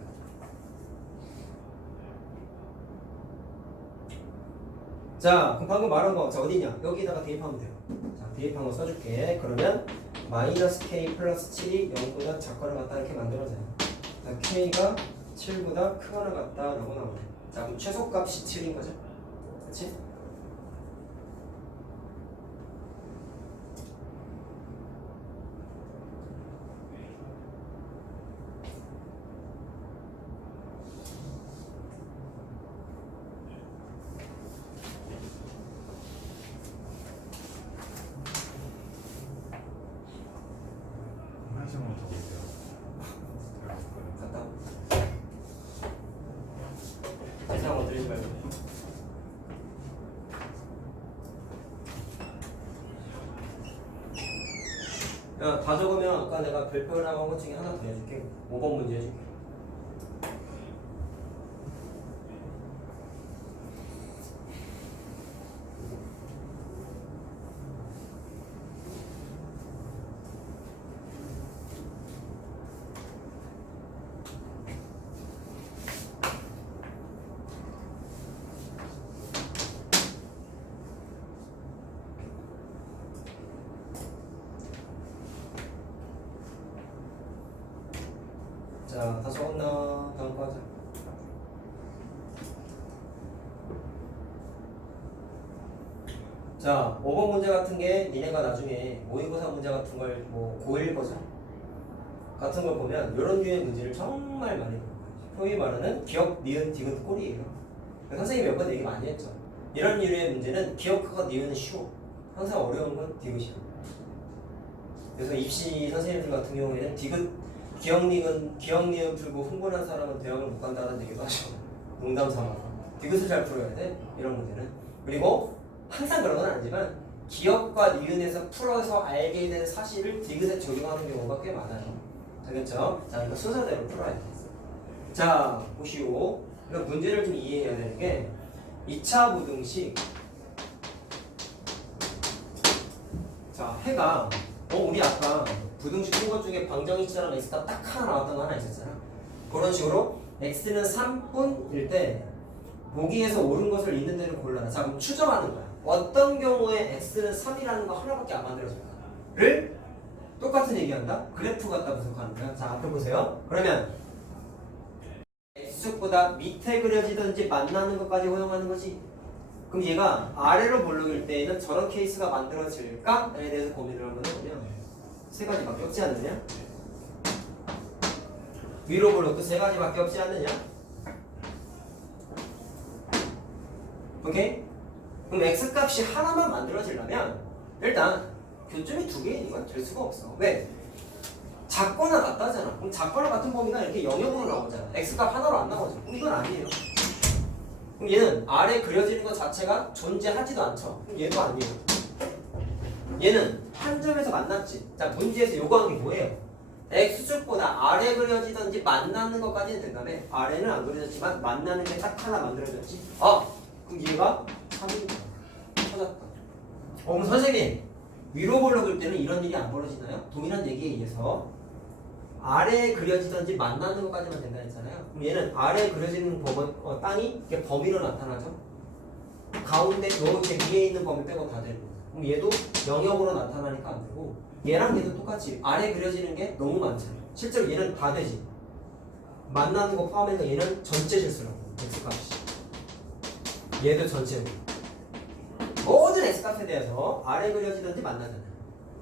자, 그럼 방금 말한 거, 자, 어디냐? 여기다가 대입하면 돼요. 자, 대입한 거 써줄게. 그러면 마이너스 k 플러스 7이 0보다 작거나 같다 이렇게 만들어져요. 자, k가 7보다 크거나 같다라고 나오네. 자, 그럼 최소값이 7인 거죠? 그렇지? 한시간만 더 보세요. 갔다. 세상 어들지 말고. 야, 다 적으면 아까 내가 별표라고 한 것 중에 하나 더 해줄게. 5번 문제 해줄게. 자, 다 적었나? 다음 거 하자. 자, 5번 문제 같은 게 니네가 나중에 모의고사 문제 같은 걸 뭐 고1 거죠? 같은 걸 보면 이런 류의 문제를 정말 많이 볼 거예요. 소위 말하는 기억, 니은, 디귿, 꼴이에요. 선생님이 몇 번 얘기 많이 했죠. 이런 류의 문제는 기억과 니은은 쉬워. 항상 어려운 건 디귿이야. 그래서 입시 선생님들 같은 경우에는 디귿, 기억, 니은 풀고 흥분한 사람은 대학을 못 간다는 얘기도 하죠. 농담 삼아서. 디귿을 잘 풀어야 돼. 이런 문제는. 그리고 항상 그런 건 아니지만 기억과 니은에서 풀어서 알게 된 사실을 디귿에 적용하는 경우가 꽤 많아요. 되겠죠? 자, 이거 순서대로 풀어야 돼. 자, 보시오. 그러니까 문제를 좀 이해해야 되는 게 2차 부등식. 자, 해가 우리 아까 부등식 푼 것 중에 방정식처럼 x가 딱 하나 나왔던 거 하나 있었잖아. 그런 식으로 x는 3분일 때 보기에서 옳은 것을 있는 대로 골라라. 자, 그럼 추정하는 거야. 어떤 경우에 x는 3이라는 거 하나밖에 안 만들어질까?를 똑같은 얘기한다. 그래프 갖다 분석하는 거야. 자, 앞에 보세요. 그러면 x축보다 밑에 그려지든지 만나는 것까지 허용하는 거지. 그럼 얘가 아래로 볼록일 때에는 저런 케이스가 만들어질까에 대해서 고민을 한번 해보면 세 가지밖에 없지 않느냐? 위로 볼록도 세 가지밖에 없지 않느냐? 오케이? 그럼 x값이 하나만 만들어지려면 일단 교점이 두 개 있는 건 될 수가 없어. 왜? 작거나 같다잖아. 그럼 작거나 같은 범위가 이렇게 영역으로 나오잖아. x값 하나로 안 나오죠. 그럼 이건 아니에요. 그럼 얘는 아래 그려지는 것 자체가 존재하지도 않죠. 그럼 얘도 아니에요. 얘는 한 점에서 만났지. 자, 문제에서 요구한 게 뭐예요? x축보다 아래 그려지든지 만나는 것까지는 된다며. 아래는 안 그려졌지만 만나는 게 딱 하나 만들어졌지. 그럼 얘가 3입니다. 찾았다. 그럼 선생님, 위로 볼록일 때는 이런 일이 안 벌어지나요? 동일한 얘기에 의해서 아래에 그려지든지 만나는 것까지만 된다 했잖아요. 그럼 얘는 아래에 그려지는 땅이 이게 범위로 나타나죠. 가운데 이렇게 위에 있는 범위 빼고 다 되는 거예요. 그럼 얘도 영역으로 나타나니까 안 되고 얘랑 얘도 똑같이 아래에 그려지는 게 너무 많잖아요. 실제로 얘는 다 되지. 만나는 거 포함해서 얘는 전체 실수라고. x값이. 얘도 전체고. 모든 x값에 대해서 아래 그려지든지 만나잖아요.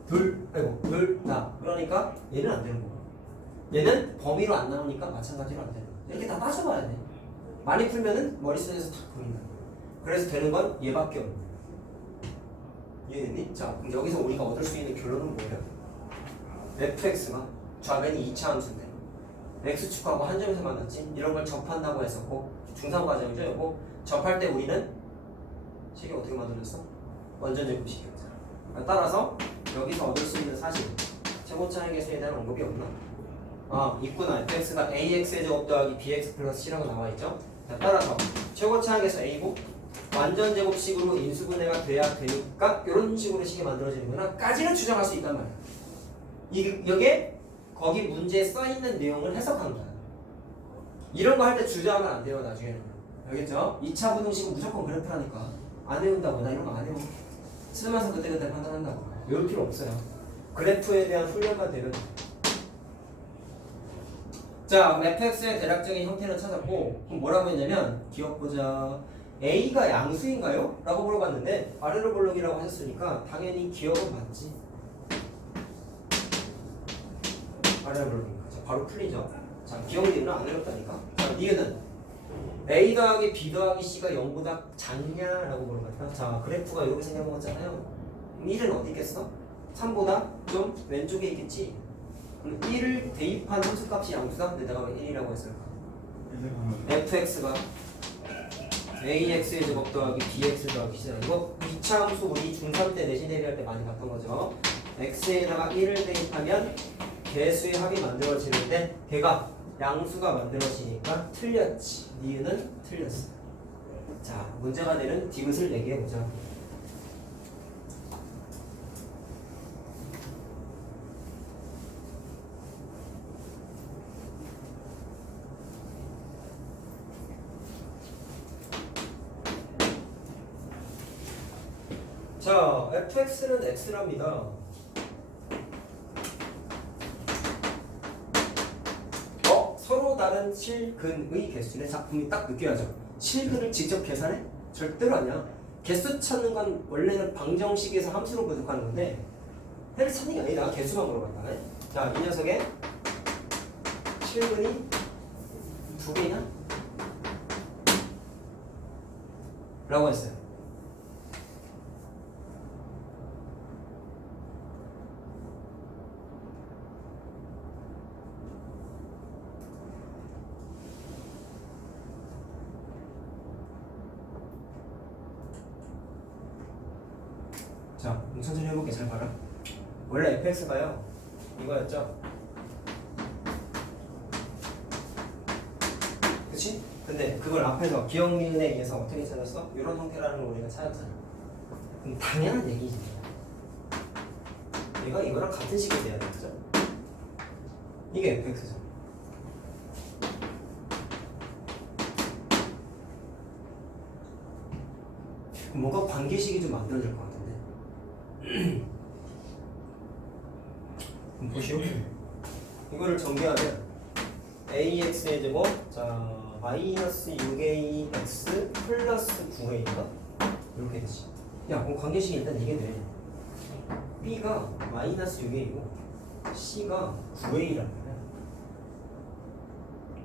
둘, 다. 그러니까 얘는 안 되는 거고. 얘는 범위로 안 나오니까 마찬가지로 안 되는 거야. 이렇게 다 따져봐야 돼. 많이 풀면은 머릿속에서 탁 보인다. 그래서 되는 건 얘밖에 없는 거야. 이해됐니? 자, 그럼 여기서 우리가 얻을 수 있는 결론은 뭐예요? fx가 좌변이 2차 함수인데 x축하고 한 점에서 만났지? 이런 걸 접한다고 했었고 중3 과정이죠. 이거 접할 때 우리는 식이 어떻게 만들어졌어? 완전 제곱식이었잖아. 따라서 여기서 얻을 수 있는 사실 최고차의 계수에 대한 언급이 없나? 있구나. fx가 ax의 제곱 더하기 bx 플러스 c라고 나와있죠. 자, 따라서 최고차의 계수 a고 완전 제곱식으로 인수분해가 돼야 되니까 이런 식으로 식이 만들어지는구나 까지는 추정할 수 있단 말이야. 여기에 거기 문제에 써있는 내용을 해석한 거야. 이런 거 할 때 주저하면 안 돼요. 나중에는. 알겠죠? 2차 부등식은 무조건 그래프라니까 안 외운다고. 나 이런 거 안 외워. 쓰면서 그때그때 판단한다고. 외울 필요 없어요. 그래프에 대한 훈련만 되면. 자, fx의 대략적인 형태는 찾았고 그럼 뭐라고 했냐면 기억보자. a가 양수인가요? 라고 물어봤는데 아래로 볼록이라고 하셨으니까 당연히 기억은 맞지. 아래로 볼록이니까. 자, 바로 풀리죠. 자, 기억 니은은 안 어렵다니까. 자, 니은은 a 더하기 b 더하기 c가 0보다 작냐라고 물어봤다. 자, 그래프가 이렇게 생겨먹었잖아요. 1은 어디 있겠어? 3보다 좀 왼쪽에 있겠지. 그럼 1을 대입한 함수값이 양수다? 근데 내가 왜 1이라고 했을까? fx가 ax의 제곱 더하기 bx 더하기 c잖아. 이거 2차 함수 우리 중3 때 내신 대비할 때 많이 봤던 거죠. x에다가 1을 대입하면 개수의 합이 만들어지는데 걔가 양수가 만들어지니까 틀렸지. 니은은 틀렸어. 자, 문제가 되는 디귿을 얘기해보자. 자, fx는 x랍니다. 서로 다른 실근의 개수의 작품이 딱 느껴야죠. 실근을 직접 계산해? 절대로 아니야. 개수 찾는 건 원래는 방정식에서 함수로 분석하는 건데 해를 찾는 게 아니라 개수만 물어봤다. 자, 이 녀석의 실근이 2개냐? 라고 했어요. 자, 천천히 해볼게. 잘 봐라. 원래 fx가요 이거였죠? 그치? 근데 그걸 앞에서 기억 니은에 의해서 어떻게 찾았어? 이런 형태라는 걸 우리가 찾았잖아. 그럼 당연한 얘기지. 얘가 이거랑 같은 식이 돼야 되겠죠? 이게 fx죠. 뭔가 관계식이 좀 만들어질 것 같은데. 그럼 보시오. 이거를 전개하면 ax의 제곱, 자 마이너스 6ax 플러스 9a가 이렇게 되지. 야, 그럼 관계식이 일단 이게 돼. b가 마이너스 6a고 c가 9a란 말이야.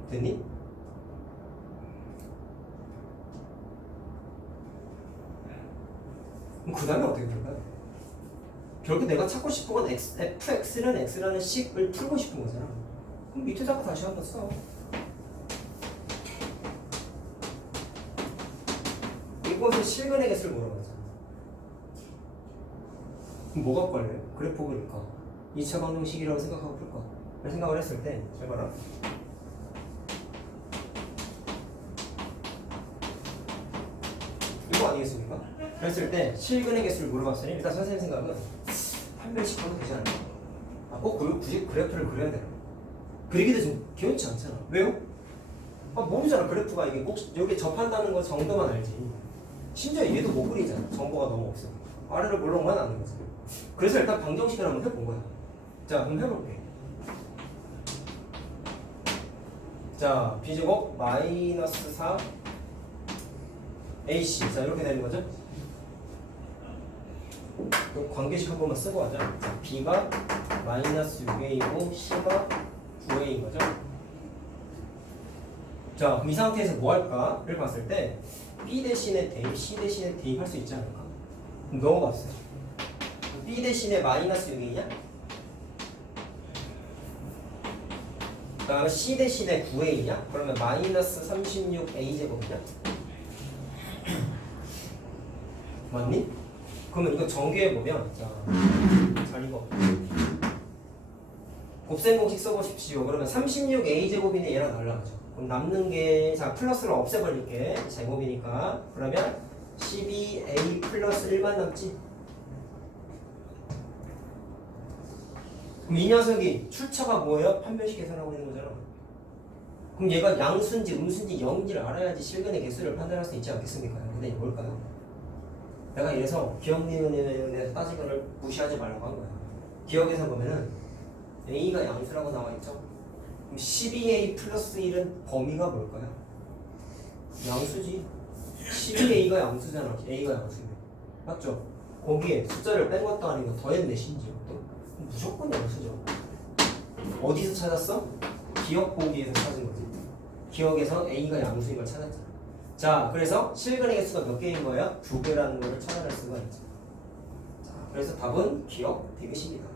됐니? 그럼 그 다음에 어떻게 풀까요? 결국 내가 찾고 싶은 건 fx는 x라는 식을 풀고 싶은 거잖아. 그럼 밑에다가 다시 한번 써. 이것은 실근의 개수를 물어보잖아. 그럼 뭐가 걸려? 그래프 그릴까? 2차 방정식이라고 생각하고 풀까? 를 생각을 했을 때 잘 봐라. 이거 아니겠습니까? 그랬을 때 실근의 개수를 물어봤으니 일단 선생님 생각은 판별식 하면 되지 않을까? 꼭 굳이 그래프를 그려야 되나? 그리기도 좀 귀엽지 않잖아. 왜요? 모르잖아. 그래프가 이게 꼭 여기 접한다는 거 정도만 알지. 심지어 얘도 못 그리잖아. 정보가 너무 없어. 아래로 물렁만 아는 거지. 그래서 일단 방정식을 한번 해본 거야. 자, 그럼 해볼게. 자, b제곱 마이너스 4 ac. 자, 이렇게 되는 거죠. 관계식 한 번만 쓰고 하자. 자, b가 마이너스 6a이고 c가 9a인 거죠. 자, 그럼 이 상태에서 뭐 할까를 봤을 때 b 대신에 대입, c 대신에 대입할 수 있지 않을까? 그럼 넘어갔어요. b 대신에 마이너스 6이냐? 그 다음에 c 대신에 9a냐? 그러면 마이너스 36a 제곱이냐? 맞니? 그러면 이거 정규해보면 잘 읽어. 곱셈 공식 써보십시오. 그러면 36a 제곱이네 얘랑 날라가죠. 그럼 남는 게 자 플러스를 없애버릴게. 제곱이니까. 그러면 12a 플러스 1만 남지. 그럼 이 녀석이 출처가 뭐예요? 판별식 계산하고 있는 거잖아. 그럼 얘가 양수인지 음수인지 0인지를 알아야지 실근의 개수를 판단할 수 있지 않겠습니까? 근데 이게 뭘까요? 내가 이래서 기억 니은에 따진 거를 무시하지 말라고 한 거야. 기억에서 보면은 a가 양수라고 나와 있죠. 그럼 12a 플러스 1은 범위가 뭘까요? 양수지. 12a가 양수잖아. a가 양수네. 맞죠? 거기에 숫자를 뺀 것도 아니고 더했네 심지어. 또 무조건 양수죠. 어디서 찾았어? 기억 보기에서 찾은 거지. 기억에서 a가 양수인 걸 찾았잖아. 자, 그래서 실근의 개수가 몇 개인 거예요? 2개라는 걸 찾아낼 수가 있죠. 자, 그래서 답은 기억 디귿입니다.